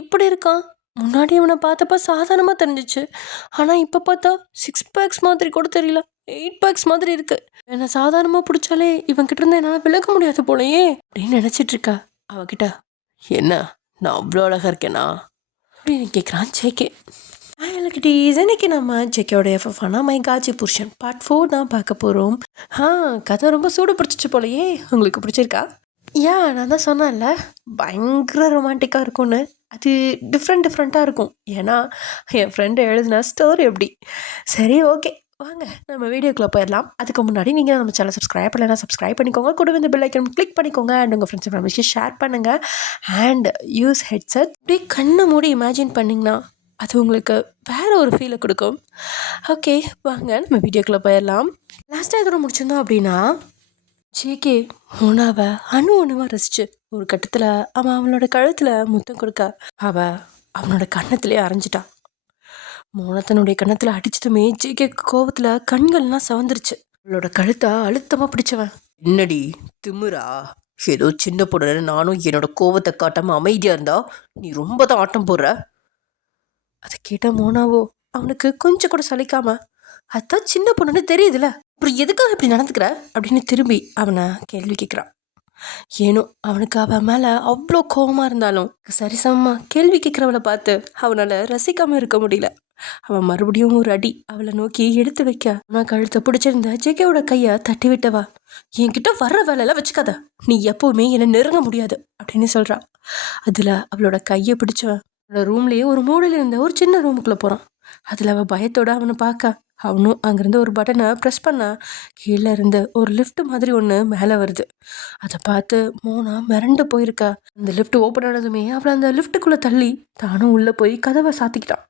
இப்படி இருக்கான்? முன்னாடி இவனை பார்த்தப்ப சாதாரணமாக தெரிஞ்சிச்சு. ஆனால் இப்போ பார்த்தா 6 பேக்ஸ் மாதிரி கூட தெரியல, 8 பேக்ஸ் மாதிரி இருக்கு. என்னை சாதாரணமாக பிடிச்சாலே இவன் கிட்ட இருந்து என்னால் விலக முடியாது போலயே அப்படின்னு நினச்சிட்டு இருக்கா. அவகிட்ட என்ன, நான் அவ்வளோ அழகாக இருக்கேனா அப்படின்னு கேட்குறான் ஜேகே. கிட்டீஸ், இன்னைக்கு நம்ம ஜேகேயோடைய ஃபனா மை காஜி புருஷன் பார்ட் 4 தான் பார்க்க போகிறோம். கதை ரொம்ப சூடு பிடிச்சிச்சு போலயே. உங்களுக்கு பிடிச்சிருக்கா? நான் தான் சொன்னேன்ல, பயங்கர ரொமான்டிக்காக இருக்கும்னு. அது டிஃப்ரெண்ட்டாக இருக்கும். ஏன்னா என் ஃப்ரெண்டு எழுதின ஸ்டோரி எப்படி. சரி, ஓகே, வாங்க நம்ம வீடியோக்குள்ளே போயிடலாம். அதுக்கு முன்னாடி நீங்கள் நம்ம சேனல் சப்ஸ்கிரைப் பண்ணலைன்னா சப்ஸ்கிரைப் பண்ணிக்கோங்க. கூட இந்த பெல் ஐக்கன் கிளிக் பண்ணிக்கோங்க. அண்ட் உங்கள் ஃப்ரெண்ட்ஸ் ஃபேமிலிக்கு ஷேர் பண்ணுங்கள். And use headset. அப்படியே கண்ணை மூடி இமேஜின் பண்ணிங்கன்னா அது உங்களுக்கு வேறு ஒரு ஃபீலை கொடுக்கும். ஓகே, வாங்க நம்ம வீடியோக்குள்ளே போயிடலாம். லாஸ்ட்டாக எதோ முடிச்சிருந்தோம் அப்படின்னா, ஜேகே மோனாவை அணுவாக ரசிச்சு ஒரு கட்டத்தில் அவனோட கழுத்தில் முத்தம் கொடுக்க அவனோட கன்னத்திலே அரைஞ்சிட்டான். மோனத்தனுடைய கன்னத்தில் அடிச்சதுமே ஜேகே கோவத்தில் கண்கள்லாம் சவந்துருச்சு. அவளோட கழுத்தை அழுத்தமாக பிடிச்சவன், என்னடி திமுறா, ஏதோ சின்ன பொண்ணு நானும் என்னோட கோவத்தை காட்டாமல் அமைதியாக இருந்தா நீ ரொம்ப தான் ஆட்டம் போடுற. அதை கேட்ட மோனாவோ அவனுக்கு கொஞ்சம் கூட சலிக்காம, அதான் சின்ன பொண்ணுன்னு தெரியுதுல, அப்புறம் எதுக்காக இப்படி நடந்துக்கிற அப்படின்னு திரும்பி அவனை கேள்வி கேட்குறான். ஏனோ அவனுக்கு அவன் மேலே அவ்வளோ கோபமாக இருந்தாலும் சரிசமமாக கேள்வி கேட்குறவளை பார்த்து அவனால் ரசிக்காமல் இருக்க முடியல. அவன் மறுபடியும் ஒரு அடி அவளை நோக்கி எடுத்து வைக்க, அவன் கழுத்தை பிடிச்சிருந்த ஜேகேவோட கையை தட்டி விட்டவா, என்கிட்ட வர்ற வேலையெல்லாம் வச்சுக்காத, நீ எப்போவுமே என்னை நெருங்க முடியாது அப்படின்னு சொல்கிறா. அதில் அவளோட கையை பிடிச்சவன் அவளோட ரூம்லேயே ஒரு மூலையில் இருந்த ஒரு சின்ன ரூமுக்குள்ளே போகிறான். அதில் அவள் பயத்தோட அவனை பார்க்க, அவனும் அங்கேருந்து ஒரு பட்டனை ப்ரெஸ் பண்ண கீழே இருந்து ஒரு லிஃப்ட் மாதிரி ஒன்று மேலே வருது. அதை பார்த்து மோனா மிரண்டு போயிருக்கா. அந்த லிஃப்ட் ஓப்பன் ஆனதுமே அவளை அந்த லிஃப்ட்டுக்குள்ளே தள்ளி தானும் உள்ளே போய் கதவை சாத்திக்கிட்டான்.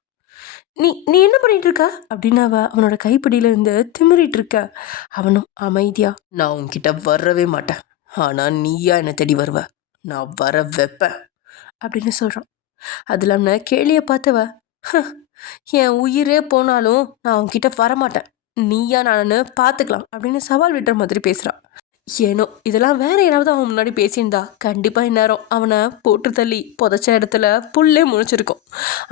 நீ நீ என்ன பண்ணிட்டு இருக்க அப்படின்னு அவனோட கைப்பிடியில இருந்து திமிரிட்டு இருக்க. அவனும் அமைதியா, நான் உன்கிட்ட வரவே மாட்டேன், ஆனால் நீயா என்னை தேடி வருவ, நான் வர வைப்பேன் அப்படின்னு சொல்கிறான். அதில் அவனை கேலியை பார்த்தவ, என் உயிரே போனாலும் நான் உன்கிட்ட வரமாட்டேன், நீயா நான் பார்த்துக்கலாம் அப்படின்னு சவால் விடுற மாதிரி பேசுகிறான். ஏனோ இதெல்லாம் வேற யாராவது அவன் முன்னாடி பேசியிருந்தா கண்டிப்பாக இந்நேரம் அவனை போட்டு தள்ளி புதைச்ச இடத்துல புல்லே முழிச்சிருக்கும்.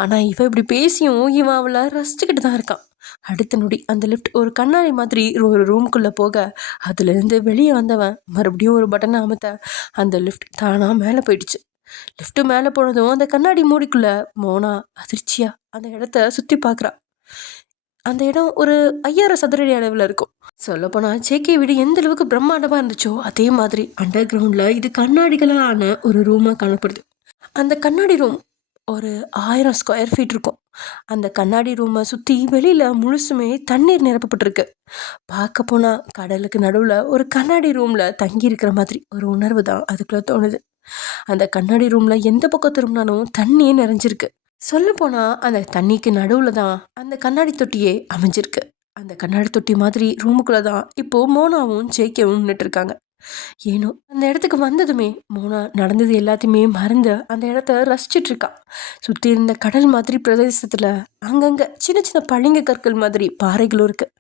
ஆனால் இவன் இப்படி பேசியும் இவன் அவளை ரசிச்சுக்கிட்டு தான் இருக்கான். அடுத்த நொடி அந்த லிஃப்ட் ஒரு கண்ணாடி மாதிரி ஒரு ரூம்குள்ளே போக, அதுலேருந்து வெளியே வந்தவன் மறுபடியும் ஒரு பட்டனை அமுத்த அந்த லிஃப்ட் தானாக மேலே போயிடுச்சு. லிஃப்ட்டு மேலே போனதும் அந்த கண்ணாடி மூடிக்குள்ளே மோனா அதிர்ச்சியாக அந்த இடத்த சுற்றி பார்க்குறா. அந்த இடம் ஒரு 5000 சதுரடி அளவில் இருக்கும். சொல்லப்போனால் ஜேகே வீடு எந்த அளவுக்கு பிரம்மாண்டமாக இருந்துச்சோ அதே மாதிரி அண்டர் கிரவுண்டில் இது கண்ணாடிகளான ஒரு ரூமாக காணப்படுது. அந்த கண்ணாடி ரூம் ஒரு 1000 ஸ்கொயர் ஃபீட் இருக்கும். அந்த கண்ணாடி ரூமை சுற்றி வெளியில் முழுசுமே தண்ணீர் நிரப்பப்பட்டிருக்கு. பார்க்க போனால் கடலுக்கு நடுவில் ஒரு கண்ணாடி ரூமில் தங்கி இருக்கிற மாதிரி ஒரு உணர்வு தான் அதுக்குள்ளே தோணுது. அந்த கண்ணாடி ரூமில் எந்த பக்கம் திரும்பினாலும் தண்ணியே நிறைஞ்சிருக்கு. சொல்லப்போனால் அந்த தண்ணிக்கு நடுவில் தான் அந்த கண்ணாடி தொட்டியே அமைஞ்சிருக்கு. அந்த கண்ணாடி தொட்டி மாதிரி ரூமுக்குள்ளே தான் இப்போது மோனாவும் ஜேகேவும் நின்றுட்டுருக்காங்க. ஏனோ அந்த இடத்துக்கு வந்ததுமே மோனா நடந்தது எல்லாத்தையுமே மறந்து அந்த இடத்த ரசிச்சிட்டு இருக்கா. சுற்றி இருந்த கடல் மாதிரி பிரதேசத்தில் அங்கங்கே சின்ன சின்ன பளிங்கு கற்கள் மாதிரி பாறைகளும் இருக்குது.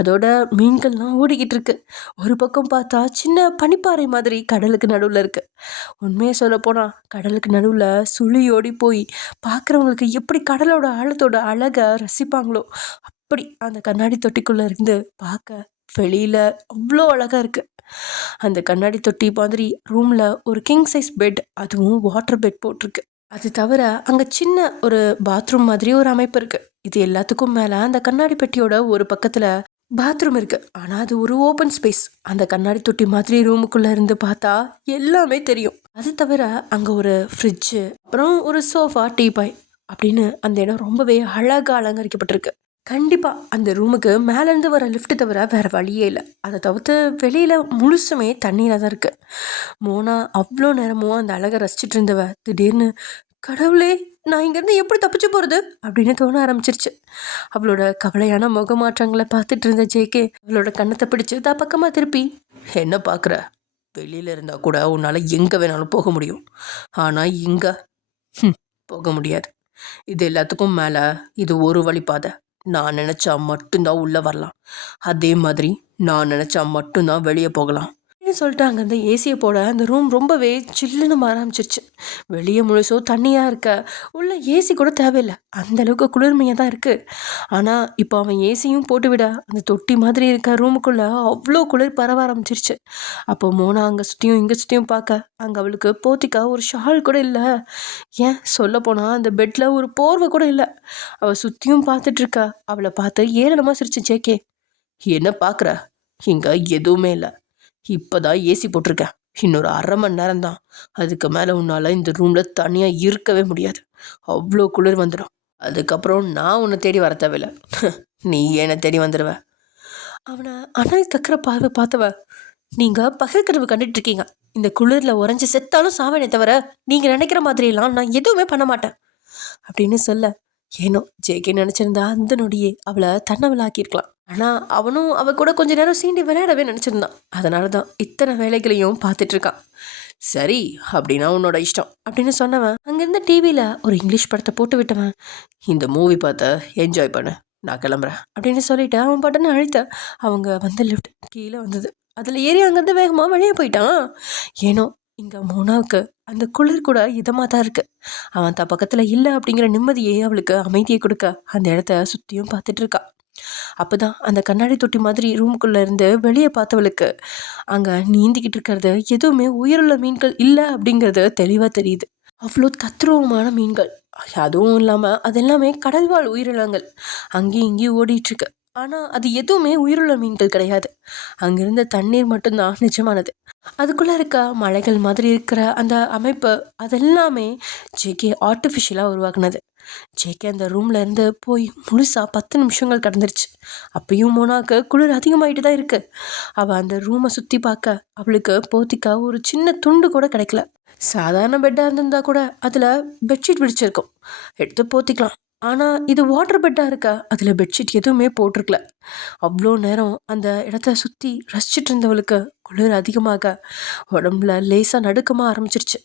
அதோட மீன்கள்லாம் ஓடிக்கிட்டு இருக்கு. ஒரு பக்கம் பார்த்தா சின்ன பனிப்பாறை மாதிரி கடலுக்கு நடுவில் இருக்குது. உண்மையை சொல்ல போனால் கடலுக்கு நடுவில் சுழி ஓடி போய் பார்க்குறவங்களுக்கு எப்படி கடலோட ஆழத்தோட அழகை ரசிப்பாங்களோ அப்படி அந்த கண்ணாடி தொட்டிக்குள்ளே இருந்து பார்க்க வெளியில் அவ்வளோ அழகாக இருக்குது. அந்த கண்ணாடி தொட்டி மாதிரி ரூமில் ஒரு கிங் சைஸ் பெட், அதுவும் வாட்டர் பெட் போட்டிருக்கு. அது தவிர அங்கே சின்ன ஒரு பாத்ரூம் மாதிரி ஒரு அமைப்பு இருக்குது. இது எல்லாத்துக்கும் மேலே அந்த கண்ணாடி பெட்டியோட ஒரு பக்கத்தில் பாத்ரூம் இருக்குது. ஆனால் அது ஒரு ஓப்பன் ஸ்பேஸ். அந்த கண்ணாடி தொட்டி மாதிரி ரூமுக்குள்ளே இருந்து பார்த்தா எல்லாமே தெரியும். அது தவிர அங்கே ஒரு ஃப்ரிட்ஜு, அப்புறம் ஒரு சோஃபா, டீபாய் அப்படின்னு அந்த இடம் ரொம்பவே அழகாக அலங்கரிக்கப்பட்டிருக்கு. கண்டிப்பாக அந்த ரூமுக்கு மேலேருந்து வர லிஃப்ட் தவிர வேறு வழியே இல்லை. அதை தவிர்த்து வெளியில் முழுசுமே தண்ணீராக தான் இருக்குது. மோனா அவ்வளோ நேரமும் அந்த அழகை ரசிச்சிட்டு இருந்தவ திடீர்னு, கடவுளே, நான் இங்கேருந்து எப்படி தப்பிச்சு போகிறது அப்படின்னு தோண ஆரம்பிச்சிருச்சு. அவளோட கவலையான முகமாற்றங்களை பார்த்துட்டு இருந்த ஜேகே அவளோட கண்ணத்தை பிடிச்சி பக்கமாக திருப்பி, என்ன பார்க்குற, வெளியில் இருந்தால் கூட உன்னால் எங்கே வேணாலும் போக முடியும், ஆனால் இங்கே போக முடியாது. இது எல்லாத்துக்கும் மேலே இது ஒரு வழிப்பாதை. நான் நினச்சா மட்டும்தான் உள்ளே வரலாம், அதே மாதிரி நான் நினச்சா மட்டும்தான் வெளியே போகலாம் அப்படின்னு சொல்லிட்டு அங்கேருந்து ஏசியை போட அந்த ரூம் ரொம்பவே சில்லுன்னு மாற ஆரம்பிச்சிருச்சு. வெளியே முழுசோ தண்ணியாக இருக்க, உள்ள ஏசி கூட தேவையில்லை, அந்தளவுக்கு குளிர்மையாக தான் இருக்குது. ஆனால் இப்போ அவன் ஏசியும் போட்டு விட அந்த தொட்டி மாதிரி இருக்க ரூமுக்குள்ளே அவ்வளோ குளிர் பரவ ஆரம்பிச்சிருச்சு. அப்போ மோனா அங்கே சுற்றியும் இங்கே சுற்றியும் பார்க்க அங்கே அவளுக்கு போத்திக்கா ஒரு ஷால் கூட இல்லை. ஏன் சொல்ல போனால் அந்த பெட்டில் ஒரு போர்வை கூட இல்லை. அவள் சுற்றியும் பார்த்துட்டு இருக்கா. அவளை பார்த்து ஏளனமாக சிரிச்சு ஜேகே, என்ன பார்க்குற? இங்கே எதுவுமே இல்லை, இப்போதான் ஏசி போட்டிருக்கேன், இன்னொரு 1/2 மணி நேரம் தான், அதுக்கு மேலே உன்னால் இந்த ரூமில் தனியாக இருக்கவே முடியாது, அவ்வளோ குளிர் வந்துடும். அதுக்கப்புறம் நான் உன்னை தேடி வர தேவையில்ல, நீ என்னை தேடி வந்துடுவ. அவனை அனல் தக்கிற பார்வை பார்த்தவ, நீங்கள் பகல் கனவு கண்டுட்டு இருக்கீங்க, இந்த குளிரில் உறைஞ்சி செத்தாலும் சாவேனே தவிர நீங்கள் நினைக்கிற மாதிரியெல்லாம் நான் எதுவுமே பண்ண மாட்டேன் அப்படின்னு சொல்ல, ஏனோ ஜேகே நினச்சிருந்தா அந்த நொடியே அவளை தன்னவளாக்கியிருக்கலாம். ஆனால் அவனும் அவள் கூட கொஞ்ச நேரம் சீண்டி விளையாடவே நினச்சிருந்தான். அதனால தான் இத்தனை வேலைகளையும் பார்த்துட்டு இருக்கான். சரி, அப்படின்னா உன்னோட இஷ்டம் அப்படின்னு சொன்னவன் அங்கேருந்து டிவியில் ஒரு இங்கிலீஷ் படத்தை போட்டு விட்டவன், இந்த மூவி பார்த்த என்ஜாய் பண்ண, நான் கிளம்புறேன் அப்படின்னு சொல்லிட்டு அவன் பட்டனை அழுத்த அவங்க வந்து லிஃப்ட் கீழே வந்தது. அதில் ஏறி அங்கேருந்து வேகமாக வெளியே போயிட்டான். ஏனோ இங்கே மோனாவுக்கு அந்த குளிர் கூட இதமாக தான் இருக்குது. அவன் தான் பக்கத்தில் இல்லை அப்படிங்கிற நிம்மதியே அவளுக்கு அமைதியை கொடுக்க அந்த இடத்த சுற்றியும் பார்த்துட்டு இருக்கா. அப்போ தான் அந்த கண்ணாடி தொட்டி மாதிரி ரூமுக்குள்ளே இருந்து வெளியே பார்த்தவளுக்கு அங்கே நீந்திக்கிட்டு இருக்கிறது எதுவுமே உயிருள்ள மீன்கள் இல்லை அப்படிங்கிறது தெளிவாக தெரியுது. அவ்வளோ தத்ரூபமான மீன்கள், அதுவும் இல்லாமல் அது எல்லாமே கடல்வாழ் உயிரினங்கள் அங்கேயும் இங்கேயும் ஓடிட்டுருக்கு. ஆனால் அது எதுவுமே உயிருள்ள மீன்கள் கிடையாது. அங்கிருந்த தண்ணீர் மட்டும்தான் நிஜமானது. அதுக்குள்ளே இருக்க மலைகள் மாதிரி இருக்கிற அந்த அமைப்பு அதெல்லாமே ஜேகே ஆர்டிஃபிஷியலாக உருவாக்குனது. ஜேகே அந்த ரூமில் இருந்து போய் முழுசாக 10 நிமிஷங்கள் கடந்துருச்சு. அப்பயும் மோனாக்கு குளிர் அதிகமாகிட்டு தான் இருக்குது. அவள் அந்த ரூமை சுற்றி பார்க்க அவளுக்கு போத்திக்கா ஒரு சின்ன துண்டு கூட கிடைக்கல. சாதாரண பெட்டாக இருந்திருந்தா கூட அதில் பெட்ஷீட் பிடிச்சிருக்கும், எடுத்து போத்திக்கலாம். ஆனால் இது வாட்டர் பெட்டாக இருக்கா, அதில் பெட்ஷீட் எதுவுமே போட்டிருக்கல. அவ்வளோ நேரம் அந்த இடத்த சுற்றி ரசிச்சிட்டு இருந்தவளுக்கு குளிர் அதிகமாக உடம்புல லேசாக நடுக்கமாக ஆரம்பிச்சிருச்சு.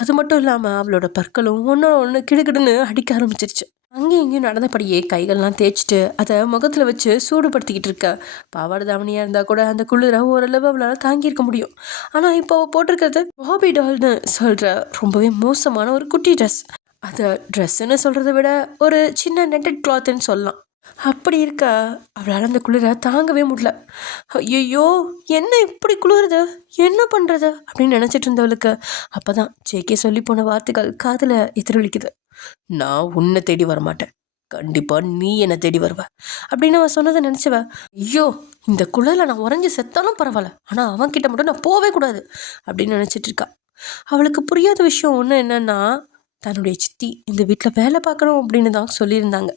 அது மட்டும் இல்லாமல் அவளோட பற்களும் ஒன்று கிடுகிடுன்னு அடிக்க ஆரம்பிச்சிருச்சு. அங்கேயும் இங்கேயும் நடந்தபடியே கைகள்லாம் தேய்ச்சிட்டு அதை முகத்தில் வச்சு சூடுபடுத்திக்கிட்டு இருக்க. பாவாடை தாவணியாக இருந்தால் கூட அந்த குளிரை ஓரளவு அவளால் தாங்கியிருக்க முடியும். ஆனால் இப்போ போட்டிருக்கிறது பாபி டால்னு சொல்கிற ரொம்பவே மோசமான ஒரு குட்டி ட்ரெஸ். அதை ட்ரெஸ்ஸுன்னு சொல்கிறத விட ஒரு சின்ன நெட்டட் கிளாத்துன்னு சொல்லலாம். அப்படி இருக்கா அவளால் அந்த குளிரை தாங்கவே முடியல. ஐயோ, என்ன இப்படி குளிருது, என்ன பண்ணுறது அப்படின்னு நினச்சிட்டு இருந்தவளுக்கு அப்போ தான் ஜேகே சொல்லி போன வார்த்தைகள் காதில் எதிரொலிக்குது. நான் உன்னை தேடி வரமாட்டேன், கண்டிப்பாக நீ என்னை தேடி வருவ அப்படின்னு அவன் சொன்னதை நினச்சவ, ஐயோ இந்த குளிரில் நான் உறைஞ்சி செத்தாலும் பரவாயில்ல, ஆனால் அவன்கிட்ட மட்டும் நான் போவே கூடாது அப்படின்னு நினச்சிட்டு இருக்கா. அவளுக்கு புரியாத விஷயம் ஒன்று என்னன்னா, தன்னுடைய சித்தி இந்த வீட்டில் வேலை பார்க்கணும் அப்படின்னு தான் சொல்லியிருந்தாங்க.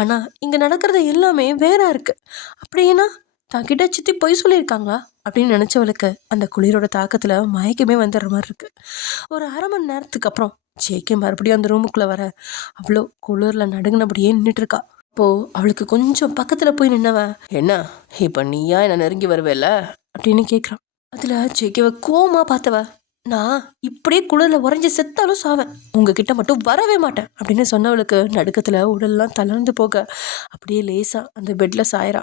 ஆனால் இங்கே நடக்கிறது எல்லாமே வேற இருக்குது. அப்படின்னா தன்கிட்ட சித்தி பொய் சொல்லியிருக்காங்களா அப்படின்னு நினச்சவளுக்கு அந்த குளிரோட தாக்கத்தில் மயக்கமே வந்துடுற மாதிரி இருக்குது. ஒரு 1/2 மணி நேரத்துக்கு அப்புறம் ஜேகே மறுபடியும் அந்த ரூமுக்குள்ளே வர அவ்வளோ குளிரில் நடுங்கினபடியே நின்றுட்டுருக்கா. அப்போது அவளுக்கு கொஞ்சம் பக்கத்தில் போய் நின்னவன், என்ன இப்போ நீயா என்னை நெருங்கி வருவேல அப்படின்னு கேட்குறான். அதில் ஜேகேவை கோவமாக பார்த்தவ, நான் இப்படியே குளிரில் உறைஞ்சி செத்தாலும் சாவேன், உங்ககிட்ட மட்டும் வரவே மாட்டேன் அப்படின்னு சொன்னவளுக்கு நடுக்கத்தில் உடல்லாம் தளர்ந்து போக அப்படியே லேசாக அந்த பெட்டில் சாயிரா.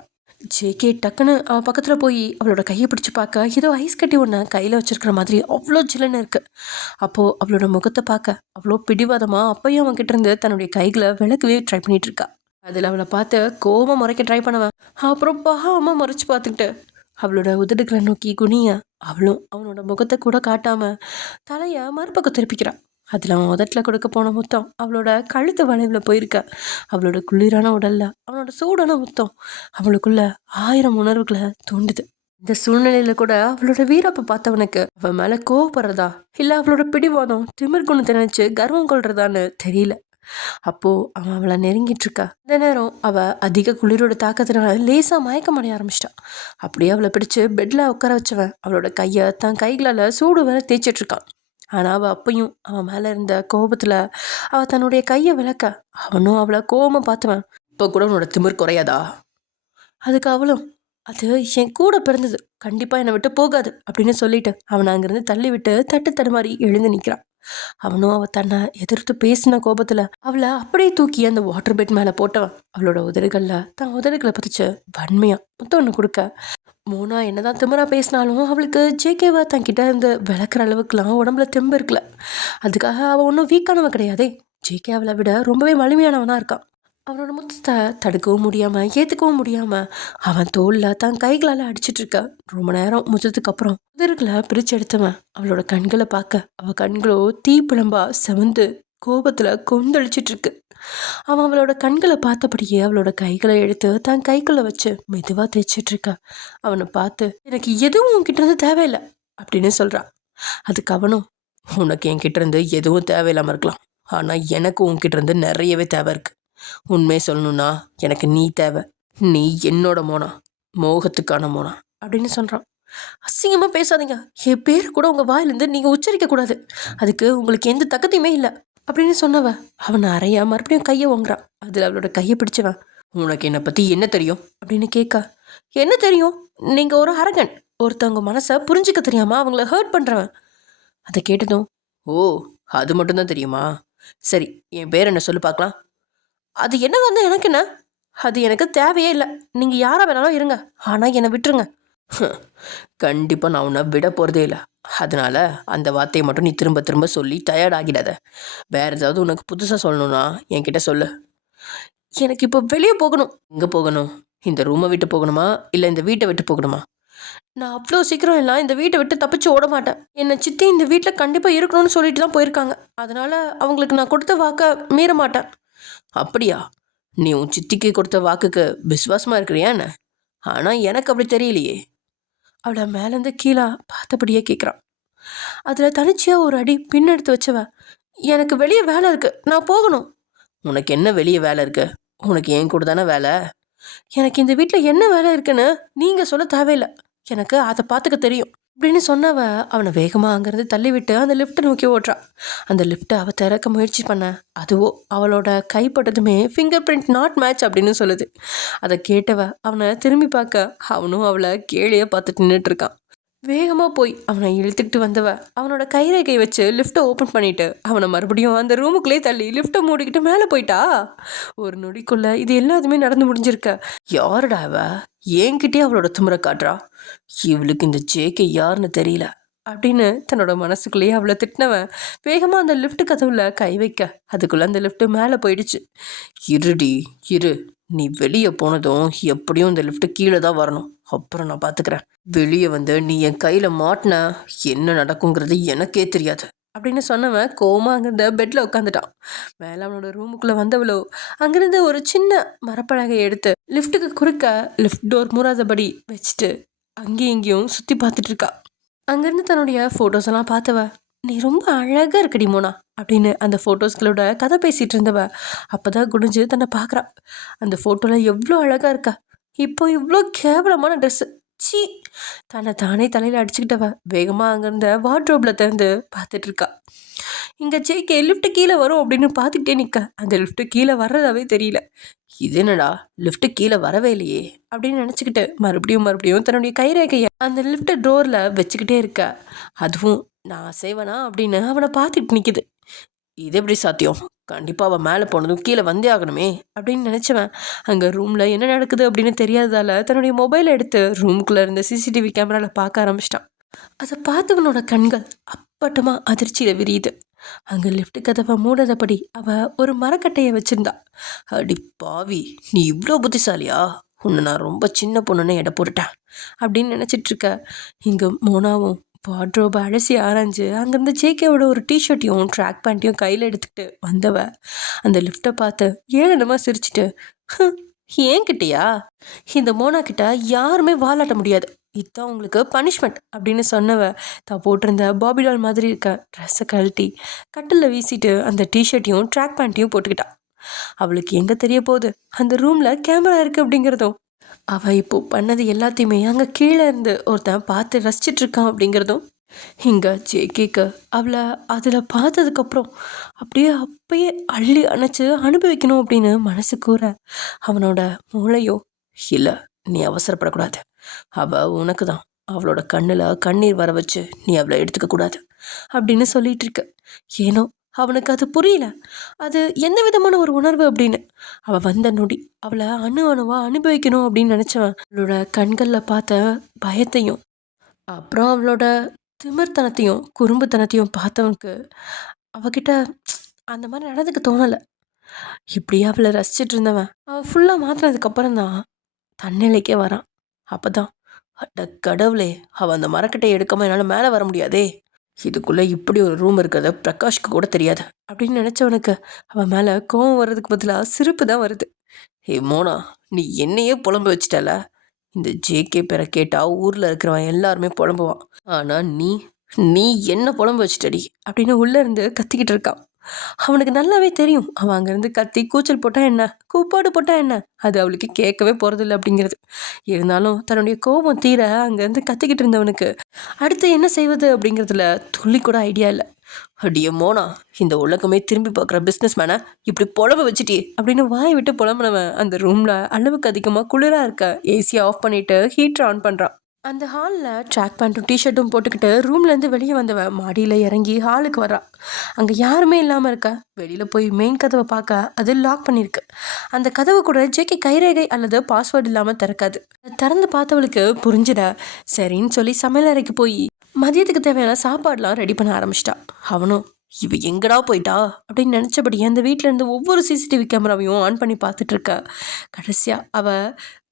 ஜேகே டக்குன்னு அவன் பக்கத்தில் போய் அவளோட கையை பிடிச்சி பார்க்க ஏதோ ஐஸ் கட்டி ஒன்று கையில் வச்சிருக்கிற மாதிரி அவ்வளோ ஜில்லுன்னு இருக்குது. அப்போது அவளோட முகத்தை பார்க்க அவ்வளோ பிடிவாதமாக அப்பையும் அவன்கிட்ட இருந்து தன்னுடைய கைகளை விளக்கவே ட்ரை பண்ணிகிட்டு இருக்கா. அதில் அவளை பார்த்து கோவமாக முறைக்க ட்ரை பண்ணுவேன். அப்புறம் பாவமாக முறைச்சி பார்த்துக்கிட்டு அவளோட உதடுகளை நோக்கி குனிய அவளும் அவனோட முகத்தை கூட காட்டாமல் தலையை மறுபக்கம் திருப்பிக்கிறான். அதில் அவன் உதட்டில் கொடுக்க போன முத்தம் அவளோட கழுத்து வளைவில் போயிருக்க. அவளோட குளிரான உடல்ல அவனோட சூடான முத்தம் அவளுக்குள்ள 1000 உணர்வுகளை தூண்டுது. இந்த சூழ்நிலையில கூட அவளோட வீரப்பை பார்த்தவனுக்கு அவன் மேலே கோவப்படுறதா இல்லை அவளோட பிடிவாதம் திமிர் குணத்தை நினைச்சு கர்வம் கொள்றதான்னு தெரியல. அப்போது அவன் அவளை நெருங்கிட்டு இருக்கா. இந்த நேரம் அவள் அதிக குளிரோட தாக்கத்தினால லேசாக மயக்கமடைய ஆரம்பிச்சிட்டான். அப்படியே அவளை பிடிச்சி பெட்டில் உட்கார வச்சவன் அவளோட கையை தன் கைகளால் சூடு வேற தேய்ச்சிட்டு இருக்கான். ஆனால் அவள் அப்பையும் அவன் மேலே இருந்த கோபத்தில் அவள் தன்னுடைய கையை விளக்க அவனும் அவளை கோபமாக பார்த்தவன், இப்போ கூட உன்னோட திமிர் குறையாதா? அதுக்கு அவளும், அது என் கூட பிறந்தது, கண்டிப்பாக என்னை விட்டு போகாது அப்படின்னு சொல்லிட்டு அவனை அங்கேருந்து தள்ளி விட்டு தட்டு தடுமாறி எழுந்து நிற்கிறான். அவனும் அவள் தன்னை எதிர்த்து பேசின கோபத்தில் அவளை அப்படியே தூக்கி அந்த வாட்டர் பெட் மேலே போட்டவன் அவளோட உதடுகளில் தன் உதடுகளை பதிச்சு வன்மையாக முத்தம் ஒன்று கொடுக்க மோனா என்னதான் திமிரா பேசினாலும் அவளுக்கு ஜேகேவா தன்கிட்ட இந்த விளக்குற அளவுக்குலாம் உடம்புல தெம்பு இருக்குல்ல. அதுக்காக அவள் ஒன்றும் வீக்கானவன் கிடையாதே. ஜேகே அவளை விட ரொம்பவே வலிமையானவனாக இருக்கான். அவனோட முத்தத்தை தடுக்கவும் முடியாமல் ஏற்றுக்கவும் முடியாமல் அவன் தோளில் தன் கைகளால் அடிச்சிட்டு இருக்க. ரொம்ப நேரம் முத்தத்துக்கு அப்புறம் உதறுகளை பிரித்து எடுத்தவன் அவளோட கண்களை பார்க்க அவள் கண்களோ தீப்பிழம்பா செவந்து கோபத்தில் கொந்தளிச்சிட்டு இருக்கு. அவன் அவளோட கண்களை பார்த்தபடியே அவளோட கைகளை எடுத்து தன் கைக்குள்ள வச்சு மெதுவாக தேய்ச்சிட்டு இருக்கா. அவனை பார்த்து எனக்கு எதுவும் உன்கிட்ட இருந்து தேவையில்லை அப்படின்னு சொல்கிறான். அதுக்கு அவனும் உனக்கு என்கிட்ட இருந்து எதுவும் தேவையில்லாமல் இருக்கலாம், ஆனால் எனக்கு உன்கிட்ட இருந்து நிறையவே தேவை இருக்கு. உண்மையை சொல்லணும்னா எனக்கு நீ தேவை. நீ என்னோட மோனா, மோகத்துக்கான மோனா அப்படின்னு சொல்கிறான். அசிங்கமாக பேசாதீங்க. என் பேர் கூட உங்கள் வாயிலிருந்து நீங்கள் உச்சரிக்கக்கூடாது. அதுக்கு உங்களுக்கு எந்த தகுதியுமே இல்லை அப்படின்னு சொன்னவ அவனை அறையா மறுபடியும் கையை வாங்குறான். அதில் அவளோட கையை பிடிச்சவன் உனக்கு என்னை பற்றி என்ன தெரியும் அப்படின்னு கேட்க. என்ன தெரியும்? நீங்கள் ஒரு அரகன், ஒருத்தவங்க மனசை புரிஞ்சிக்க தெரியாமல் அவங்கள ஹர்ட் பண்ணுறவன். அதை கேட்டதும் ஓ அது மட்டும்தான் தெரியுமா? சரி என் பேர் என்ன சொல்லு பார்க்கலாம். அது என்ன வந்து எனக்கு என்ன? அது எனக்கு தேவையே இல்லை. நீங்கள் யாராக வேணாலும் இருங்க, ஆனால் என்னை விட்டுருங்க. கண்டிப்பாக நான் உன்னை விட போகிறதே இல்லை. அதனால் அந்த வார்த்தையை மட்டும் நீ திரும்ப திரும்ப சொல்லி டயர்ட் ஆகிடாத. வேறு ஏதாவது உனக்கு புதுசாக சொல்லணும்னா என்கிட்ட சொல்லு. எனக்கு இப்போ வெளியே போகணும். எங்கே போகணும்? இந்த ரூமை விட்டு போகணுமா இல்லை இந்த வீட்டை விட்டு போகணுமா? நான் அவ்வளோ சீக்கிரம் எல்லாம் இந்த வீட்டை விட்டு தப்பிச்சு ஓட மாட்டேன். என்னை சித்தி இந்த வீட்டில் கண்டிப்பாக இருக்கணும்னு சொல்லிட்டு தான் போயிருக்காங்க. அதனால் அவங்களுக்கு நான் கொடுத்த வாக்கை மீற மாட்டேன். அப்படியா? நீ உன் சித்திக்கு கொடுத்த வாக்குக்கு விசுவாசமாக இருக்கிறியா என்ன? ஆனால் எனக்கு அப்படி தெரியலையே. அவளை மேலேருந்து கீழே பார்த்தபடியே கேட்குறான். அதில் தனிச்சியாக ஒரு அடி பின்னெடுத்து வச்சவ எனக்கு வெளியே வேலை இருக்குது, நான் போகணும். உனக்கு என்ன வெளியே வேலை இருக்கு? உனக்கு ஏன் கூட தானே வேலை. எனக்கு இந்த வீட்டில் என்ன வேலை இருக்குன்னு நீங்கள் சொல்ல தேவையில்லை. எனக்கு அதை பார்த்துக்க தெரியும் அப்படின்னு சொன்னவ அவனை வேகமாக அங்கேருந்து தள்ளிவிட்டு அந்த லிஃப்ட்டை நோக்கி ஓட்டுறான். அந்த லிஃப்ட்டை அவள் திறக்க முயற்சி பண்ண அதுவோ அவளோட கைப்பட்டதுமே ஃபிங்கர் பிரிண்ட் நாட் மேட்ச் அப்படின்னு சொல்லுது. அதை கேட்டவ அவனை திரும்பி பார்க்க அவனும் அவளை கேளியே பார்த்துட்டு நின்றுட்டு இருக்கான். வேகமாக போய் அவனை இழுத்துக்கிட்டு வந்தவ அவனோட கைரேகை வச்சு லிஃப்ட்டை ஓப்பன் பண்ணிவிட்டு அவனை மறுபடியும் அந்த ரூமுக்குள்ளே தள்ளி லிஃப்ட்டை மூடிக்கிட்டு மேலே போயிட்டா. ஒரு நொடிக்குள்ளே இது எல்லாத்துமே நடந்து முடிஞ்சிருக்க. யாருடா அவ? என்கிட்டே அவளோட திமிரை காட்டுறா. இவளுக்கு இந்த ஜேகே யாருன்னு தெரியல அப்படின்னு தன்னோட மனசுக்குள்ளேயே அவளை திட்டினவன் வேகமாக அந்த லிஃப்ட் கதவுல கை வைக்க அதுக்குள்ளே அந்த லிஃப்ட்டு மேலே போயிடுச்சு. இருடி இரு, நீ வெளியே போனதும் எப்படியும் இந்த லிஃப்ட்டு கீழே தான் வரணும். அப்புறம் நான் பார்த்துக்கிறேன். வெளியே வந்து நீ என் கையில் மாட்டின என்ன நடக்குங்கிறது எனக்கே தெரியாது அப்படின்னு சொன்னவன் கோமா அங்கிருந்த பெட்டில் உட்காந்துட்டான். மேலே அவனோட ரூமுக்குள்ளே வந்தவளோ அங்கிருந்து ஒரு சின்ன மரப்பலகையை எடுத்து லிஃப்ட்டுக்கு குறுக்க லிஃப்ட் டோர் மூடாதபடி வச்சுட்டு அங்கேயும் இங்கேயும் சுற்றி பார்த்துட்டு இருக்கா. அங்கேருந்து தன்னுடைய ஃபோட்டோஸ் எல்லாம் பார்த்தவ நீ ரொம்ப அழகாக இருக்கடி மோனா அப்படின்னு அந்த ஃபோட்டோஸ்களோட கதை பேசிகிட்டு இருந்தவ அப்போ தான் குடிஞ்சு தன்னை பார்க்குறா. அந்த ஃபோட்டோவில் எவ்வளோ அழகாக இருக்கா. இப்போ இவ்வளோ கேவலமான ட்ரெஸ்ஸு, சீ! தன்னை தானே தலையில் அடிச்சுக்கிட்டவ வேகமாக அங்கேருந்த வார்ட்ரோப்பில் திறந்து பார்த்துட்ருக்கா. இங்கே ஜேகே லிஃப்ட்டு கீழே வரும் அப்படின்னு பார்த்துக்கிட்டே நிற்க அந்த லிஃப்ட்டு கீழே வர்றதாவே தெரியல. இது என்னடா லிஃப்ட்டு கீழே வரவே இல்லையே அப்படின்னு நினச்சிக்கிட்டு மறுபடியும் தன்னுடைய கைரேகையை அந்த லிஃப்ட் டோரில் வச்சுக்கிட்டே இருக்க. அதுவும் நான் செய்வேனா அப்படின்னு அவனை பார்த்துட்டு நிற்கிது. இது எப்படி சாத்தியம்? கண்டிப்பாக அவன் மேலே போனதும் கீழே வந்தே ஆகணுமே அப்படின்னு நினச்சவன் அங்கே ரூமில் என்ன நடக்குது அப்படின்னு தெரியாததால் தன்னுடைய மொபைலை எடுத்து ரூமுக்குள்ளே இருந்த சிசிடிவி கேமராவில் பார்க்க ஆரம்பிச்சிட்டான். அதை பார்த்தவனோட கண்கள் அப்பட்டமாக அதிர்ச்சியில் விரியுது. அங்கே லிஃப்ட் கதவை மூடாதபடி அவள் ஒரு மரக்கட்டையை வச்சுருந்தா. அடி பாவி, நீ இவ்வளோ புத்திசாலியா? உன்னை நான் ரொம்ப சின்ன பொண்ணுன்னு எடை போட்டுட்டேன் அப்படின்னு நினச்சிட்ருக்க. இங்கே மோனாவும் வார்ட்ரோபை அலசி ஆராய்ஞ்சு அங்கேருந்து ஜேகேவோட ஒரு டிஷர்ட்டையும் ட்ராக் பேண்ட்டையும் கையில் எடுத்துக்கிட்டு வந்தவ அந்த லிஃப்ட்டை பார்த்து ஏளனமா சிரிச்சிட்டு ஏன்கிட்டயா? இந்த மோனா கிட்ட யாருமே வாலாட்ட முடியாது, இதுதான் உங்களுக்கு பனிஷ்மெண்ட் அப்படின்னு சொன்னவ தான் போட்டிருந்த பாபிடால் மாதிரி இருக்க ட்ரெஸ்ஸை கழட்டி கட்டில் வீசிட்டு அந்த டிஷர்ட்டையும் ட்ராக் பேண்ட்டையும் போட்டுக்கிட்டா. அவளுக்கு எங்கே தெரிய போகுது அந்த ரூமில் கேமரா இருக்குது அப்படிங்கிறதும் அவள் இப்போ பண்ணது எல்லாத்தையுமே அங்கே கீழே இருந்து ஒருத்தன் பார்த்து ரசிச்சிட்டு இருக்கான் அப்படிங்கிறதும். இங்கே ஜேகேக்கு அவளை அதில் பார்த்ததுக்கப்புறம் அப்படியே அப்பயே அள்ளி அணைச்சி அனுபவிக்கணும் அப்படின்னு மனசு கூற அவனோட மூளையோ இல்லை, நீ அவசரப்படக்கூடாது, அவள் உனக்கு தான், அவளோட கண்ணில் கண்ணீர் வர வச்சு நீ அவளை எடுத்துக்க கூடாது அப்படின்னு சொல்லிட்டு இருக்க. ஏனோ அவனுக்கு அது புரியல. அது எந்த விதமான ஒரு உணர்வு அப்படின்னு. அவள் வந்த நொடி அவளை அணுவா அனுபவிக்கணும் அப்படின்னு நினச்சவன் அவளோட கண்களில் பார்த்த பயத்தையும் அப்புறம் அவளோட திமிர்த்தனத்தையும் குறும்புத்தனத்தையும் பார்த்தவனுக்கு அவகிட்ட அந்த மாதிரி நடந்துக்க தோணலை. இப்படியே அவளை ரசிச்சிட்டு இருந்தவன் அவள் ஃபுல்லாக மாற்றினதுக்கப்புறம் தான் தன்னிலைக்கே வரான். அப்போ தான் அட கடவுளே, அவள் அந்த மரக்கட்டையை எடுக்காமல் என்னால் மேலே வர முடியாதே, இதுக்குள்ளே இப்படி ஒரு ரூம் இருக்கிறத பிரகாஷ்க்கு கூட தெரியாது அப்படின்னு நினச்சவனுக்கு அவன் மேலே கோவம் வர்றதுக்கு பதிலாக சிரிப்பு தான் வருது. ஏ மோனா, நீ என்னையே புலம்ப வச்சிட்டல. இந்த ஜேகே பேரை கேட்டால் ஊரில் இருக்கிறவன் எல்லாருமே புலம்புவான். ஆனால் நீ நீ என்ன புலம்ப வச்சிட்டடி அப்படின்னு உள்ளே இருந்து கத்திக்கிட்டு இருக்கான். அவனுக்கு நல்லாவே தெரியும் அவன் அங்கேருந்து கத்தி கூச்சல் போட்டால் என்ன, கூப்பாடு போட்டால் என்ன, அது அவளுக்கு கேட்கவே போகிறதில்ல அப்படிங்கிறது. இருந்தாலும் தன்னுடைய கோபம் தீர அங்கேருந்து கத்திக்கிட்டு இருந்தவனுக்கு அடுத்து என்ன செய்வது அப்படிங்கிறதுல துள்ளி கூட ஐடியா இல்லை. அடிய மோனா, இந்த உலகமே திரும்பி பார்க்குற பிஸ்னஸ் மேனை இப்படி புலம்ப வச்சுட்டே அப்படின்னு வாய் விட்டு புலம்புனவன் அந்த ரூமில் அளவுக்கு அதிகமாக குளிராக இருக்க ஏசியை ஆஃப் பண்ணிவிட்டு ஹீட்டர் ஆன் பண்ணுறான். அந்த ஹாலில் ட்ராக் பேண்ட்டும் டிஷர்ட்டும் போட்டுக்கிட்டு ரூம்லேருந்து வெளியே வந்தவன் மாடியில் இறங்கி ஹாலுக்கு வர்றான். அங்கே யாருமே இல்லாமல் இருக்க. வெளியில் போய் மெயின் கதவை பார்க்க அது லாக் பண்ணியிருக்கு. அந்த கதவு கூட ஜேகே கைரேகை அல்லது பாஸ்வேர்டு இல்லாமல் திறக்காது. திறந்து பார்த்தவளுக்கு புரிஞ்சிட சரின்னு சொல்லி சமையல் அறைக்கு போய் மதியத்துக்கு தேவையான சாப்பாடுலாம் ரெடி பண்ண ஆரம்பிச்சிட்டா. அவனும் இவ எங்கடா போயிட்டா அப்படின்னு நினச்சபடி அந்த வீட்டிலேருந்து ஒவ்வொரு சிசிடிவி கேமராவையும் ஆன் பண்ணி பார்த்துட்டு இருக்க. கடைசியாக அவள்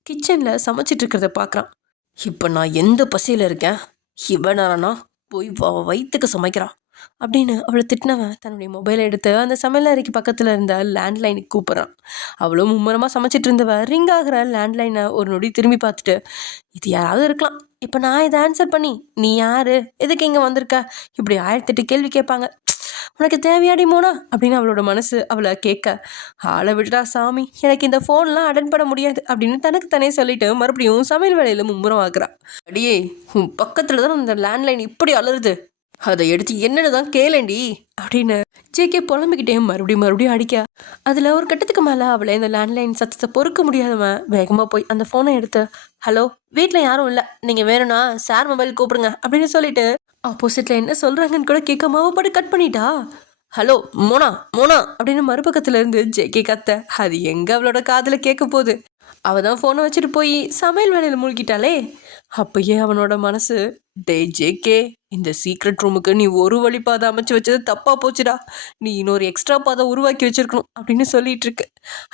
கிச்சனில் சமைச்சிட்டு இருக்கிறத பார்க்குறான். இப்போ நான் எந்த பசியில் இருக்கேன், இவனானா போய் வயிற்றுக்கு சமைக்கிறான் அப்படின்னு அவளை திட்டினவன் தன்னுடைய மொபைலை எடுத்து அந்த சமையல் அறைக்கு பக்கத்தில் இருந்த லேண்ட்லைனுக்கு கூப்பிட்றான். அவளும் மும்முரமாக சமைச்சிட்டு இருந்தவ ரிங் ஆகிற லேண்ட்லைனை ஒரு நொடி திரும்பி பார்த்துட்டு, இது யாராவது இருக்கலாம், இப்போ நான் இதை ஆன்சர் பண்ணி நீ யார், எதுக்கு இங்கே வந்திருக்க, இப்படி 1008 கேள்வி கேட்பாங்க, உனக்கு தேவையாடி மோனா அப்படின்னு அவளோட மனசு அவளை கேட்க, ஆளை விடுறா சாமி, எனக்கு இந்த ஃபோன்லாம் அட்டன் பண்ண முடியாது அப்படின்னு தனக்கு தானே சொல்லிட்டு மறுபடியும் சமையல் வேலையில் மும்முரம் ஆகுறா. அடியே, உன் பக்கத்தில் தான் அந்த லேண்ட்லைன் இப்படி அலருது, அதை எடுத்து என்னன்னு தான் கேளண்டி அப்படின்னு ஜேகே புலம்பிக்கிட்டே மறுபடியும் அடிக்க, அதில் ஒரு கட்டத்துக்கு மேலே அவளை இந்த லேண்ட்லைன் சத்தத்தை பொறுக்க முடியாதவன் வேகமாக போய் அந்த ஃபோனை எடுத்து, ஹலோ, வீட்டில் யாரும் இல்லை, நீங்கள் வேணும்னா சார் மொபைல் கூப்பிடுங்க அப்படின்னு சொல்லிட்டு ஆப்போசிட்டில் என்ன சொல்கிறாங்கன்னு கூட கேட்காம பாட்டு கட் பண்ணிட்டா. ஹலோ மோனா மோனா அப்படின்னு மறுபக்கத்துல இருந்து ஜேகே கத்த, அது எங்கே அவளோட காதில் கேட்க போகுது. அவள் தான் ஃபோனை வச்சுட்டு போய் சமையல் வேலையில் மூழ்கிட்டாளே. அப்பயே அவனோட மனசு, டே ஜேகே, இந்த சீக்ரெட் ரூமுக்கு நீ ஒரு வழி பாதை அமைச்சு வச்சது தப்பாக போச்சுடா, நீ இன்னொரு எக்ஸ்ட்ரா பாதை உருவாக்கி வச்சிருக்கணும் அப்படின்னு சொல்லிட்டு இருக்கு.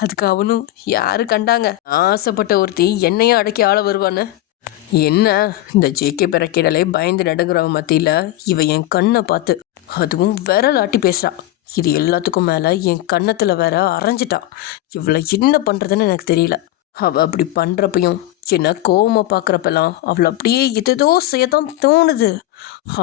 அதுக்கு அவனும், யாரு கண்டாங்க, ஆசைப்பட்ட ஒருத்தி என்னையும் அடக்கி ஆள வருவான்னு. என்ன இந்த ஜேகே பிறக்கிடலே பயந்து நடுங்கிறவ மத்தியில் இவ என் கண்ணை பார்த்து அதுவும் விரல் ஆட்டி பேசுகிறா. இது எல்லாத்துக்கும் மேலே என் கன்னத்தில் வேற அரைஞ்சிட்டா. இவளை என்ன பண்ணுறதுன்னு எனக்கு தெரியல. அவள் அப்படி பண்ணுறப்பையும் என்ன கோவமாக பார்க்குறப்பெல்லாம் அவளை அப்படியே எதோ செய்யத்தான் தோணுது.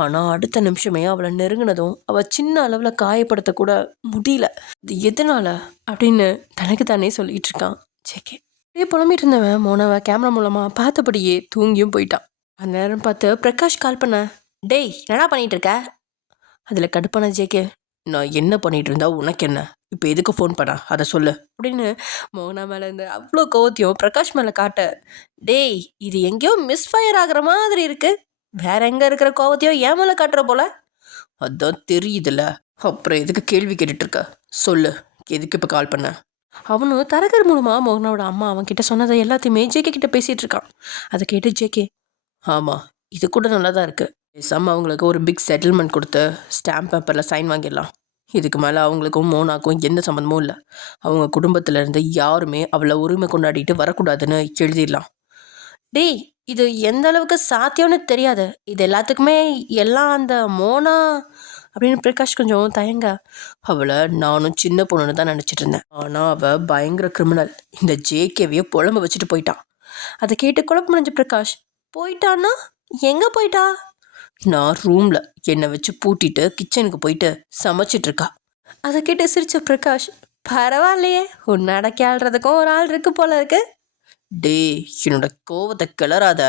ஆனால் அடுத்த நிமிஷமே அவளை நெருங்கினதும் அவள் சின்ன அளவில் காயப்படுத்தக்கூட முடியல. இது எதனால அப்படின்னு தனக்கு தானே சொல்லிகிட்டு இருக்கான் ஜேகே. அப்படியே புலம்பிட்டு இருந்தவன் மோனாவை கேமரா மூலமாக பார்த்தபடியே தூங்கியும் போயிட்டான். அந்த நேரம் பார்த்து பிரகாஷ் கால் பண்ண, டேய் என்னடா பண்ணிகிட்டு இருக்க. அதில் கடுப்பான ஜேகே, நான் என்ன பண்ணிகிட்டு இருந்தா உனக்கு என்ன, இப்போ எதுக்கு ஃபோன் பண்ண அதை சொல்லு அப்படின்னு மோனா மேலே இருந்து அவ்வளோ கோவத்தையும் பிரகாஷ் மேலே காட்ட, டேய் இது எங்கேயோ மிஸ்ஃபயர் ஆகிற மாதிரி இருக்கு, வேற எங்கே இருக்கிற கோவத்தையும் ஏன் மேலே காட்டுற போல. அதான் தெரியுதுல்ல, அப்புறம் எதுக்கு கேள்வி கேட்டுட்ருக்க, சொல்லு எதுக்கு இப்போ கால் பண்ண. அவனும் தரகர் மூலமாக மோகனோட அம்மா அவன்கிட்ட சொன்னதை எல்லாத்தையுமே ஜேகே கிட்ட பேசிகிட்டு இருக்கான். அதை கேட்டு ஜேகே, ஆமாம் இது கூட நல்லா தான் இருக்குது, பேசாமல் அவங்களுக்கு ஒரு பிக் செட்டில்மெண்ட் கொடுத்து ஸ்டாம்ப் பேப்பரில் சைன் வாங்கிடலாம். இதுக்கு மேலே அவங்களுக்கும் மோனாக்கும் எந்த சம்மந்தமும் இல்லை. அவங்க குடும்பத்திலேருந்து யாருமே அவளை உரிமை கொண்டாடிட்டு வரக்கூடாதுன்னு எழுதிடலாம். டேய் இது எந்த அளவுக்கு சாத்தியம்னு தெரியாது, இது எல்லாத்துக்குமே எல்லாம் அந்த மோனா அப்படின்னு பிரகாஷ் கொஞ்சம் தயங்க, அவளை நானும் சின்ன பொண்ணுன்னு தான் நினச்சிட்டு இருந்தேன், ஆனால் அவள் பயங்கர கிரிமினல், இந்த ஜேகேவையே புலம்ப வச்சுட்டு போயிட்டான். அதை கேட்டு குழப்பம் முடிஞ்ச பிரகாஷ், போயிட்டான்னா எங்கே போயிட்டா. நான் ரூமில் என்னை வச்சு பூட்டிட்டு கிச்சனுக்கு போயிட்டு சமைச்சிட்ருக்கா. அதை கேட்டு சிரிச்ச பிரகாஷ், பரவாயில்லையே உன்னை அடக்கி ஆள்றதுக்கும் ஒரு ஆள் இருக்கு போல இருக்கு. டே என்னோட கோவத்தை கிளறாத.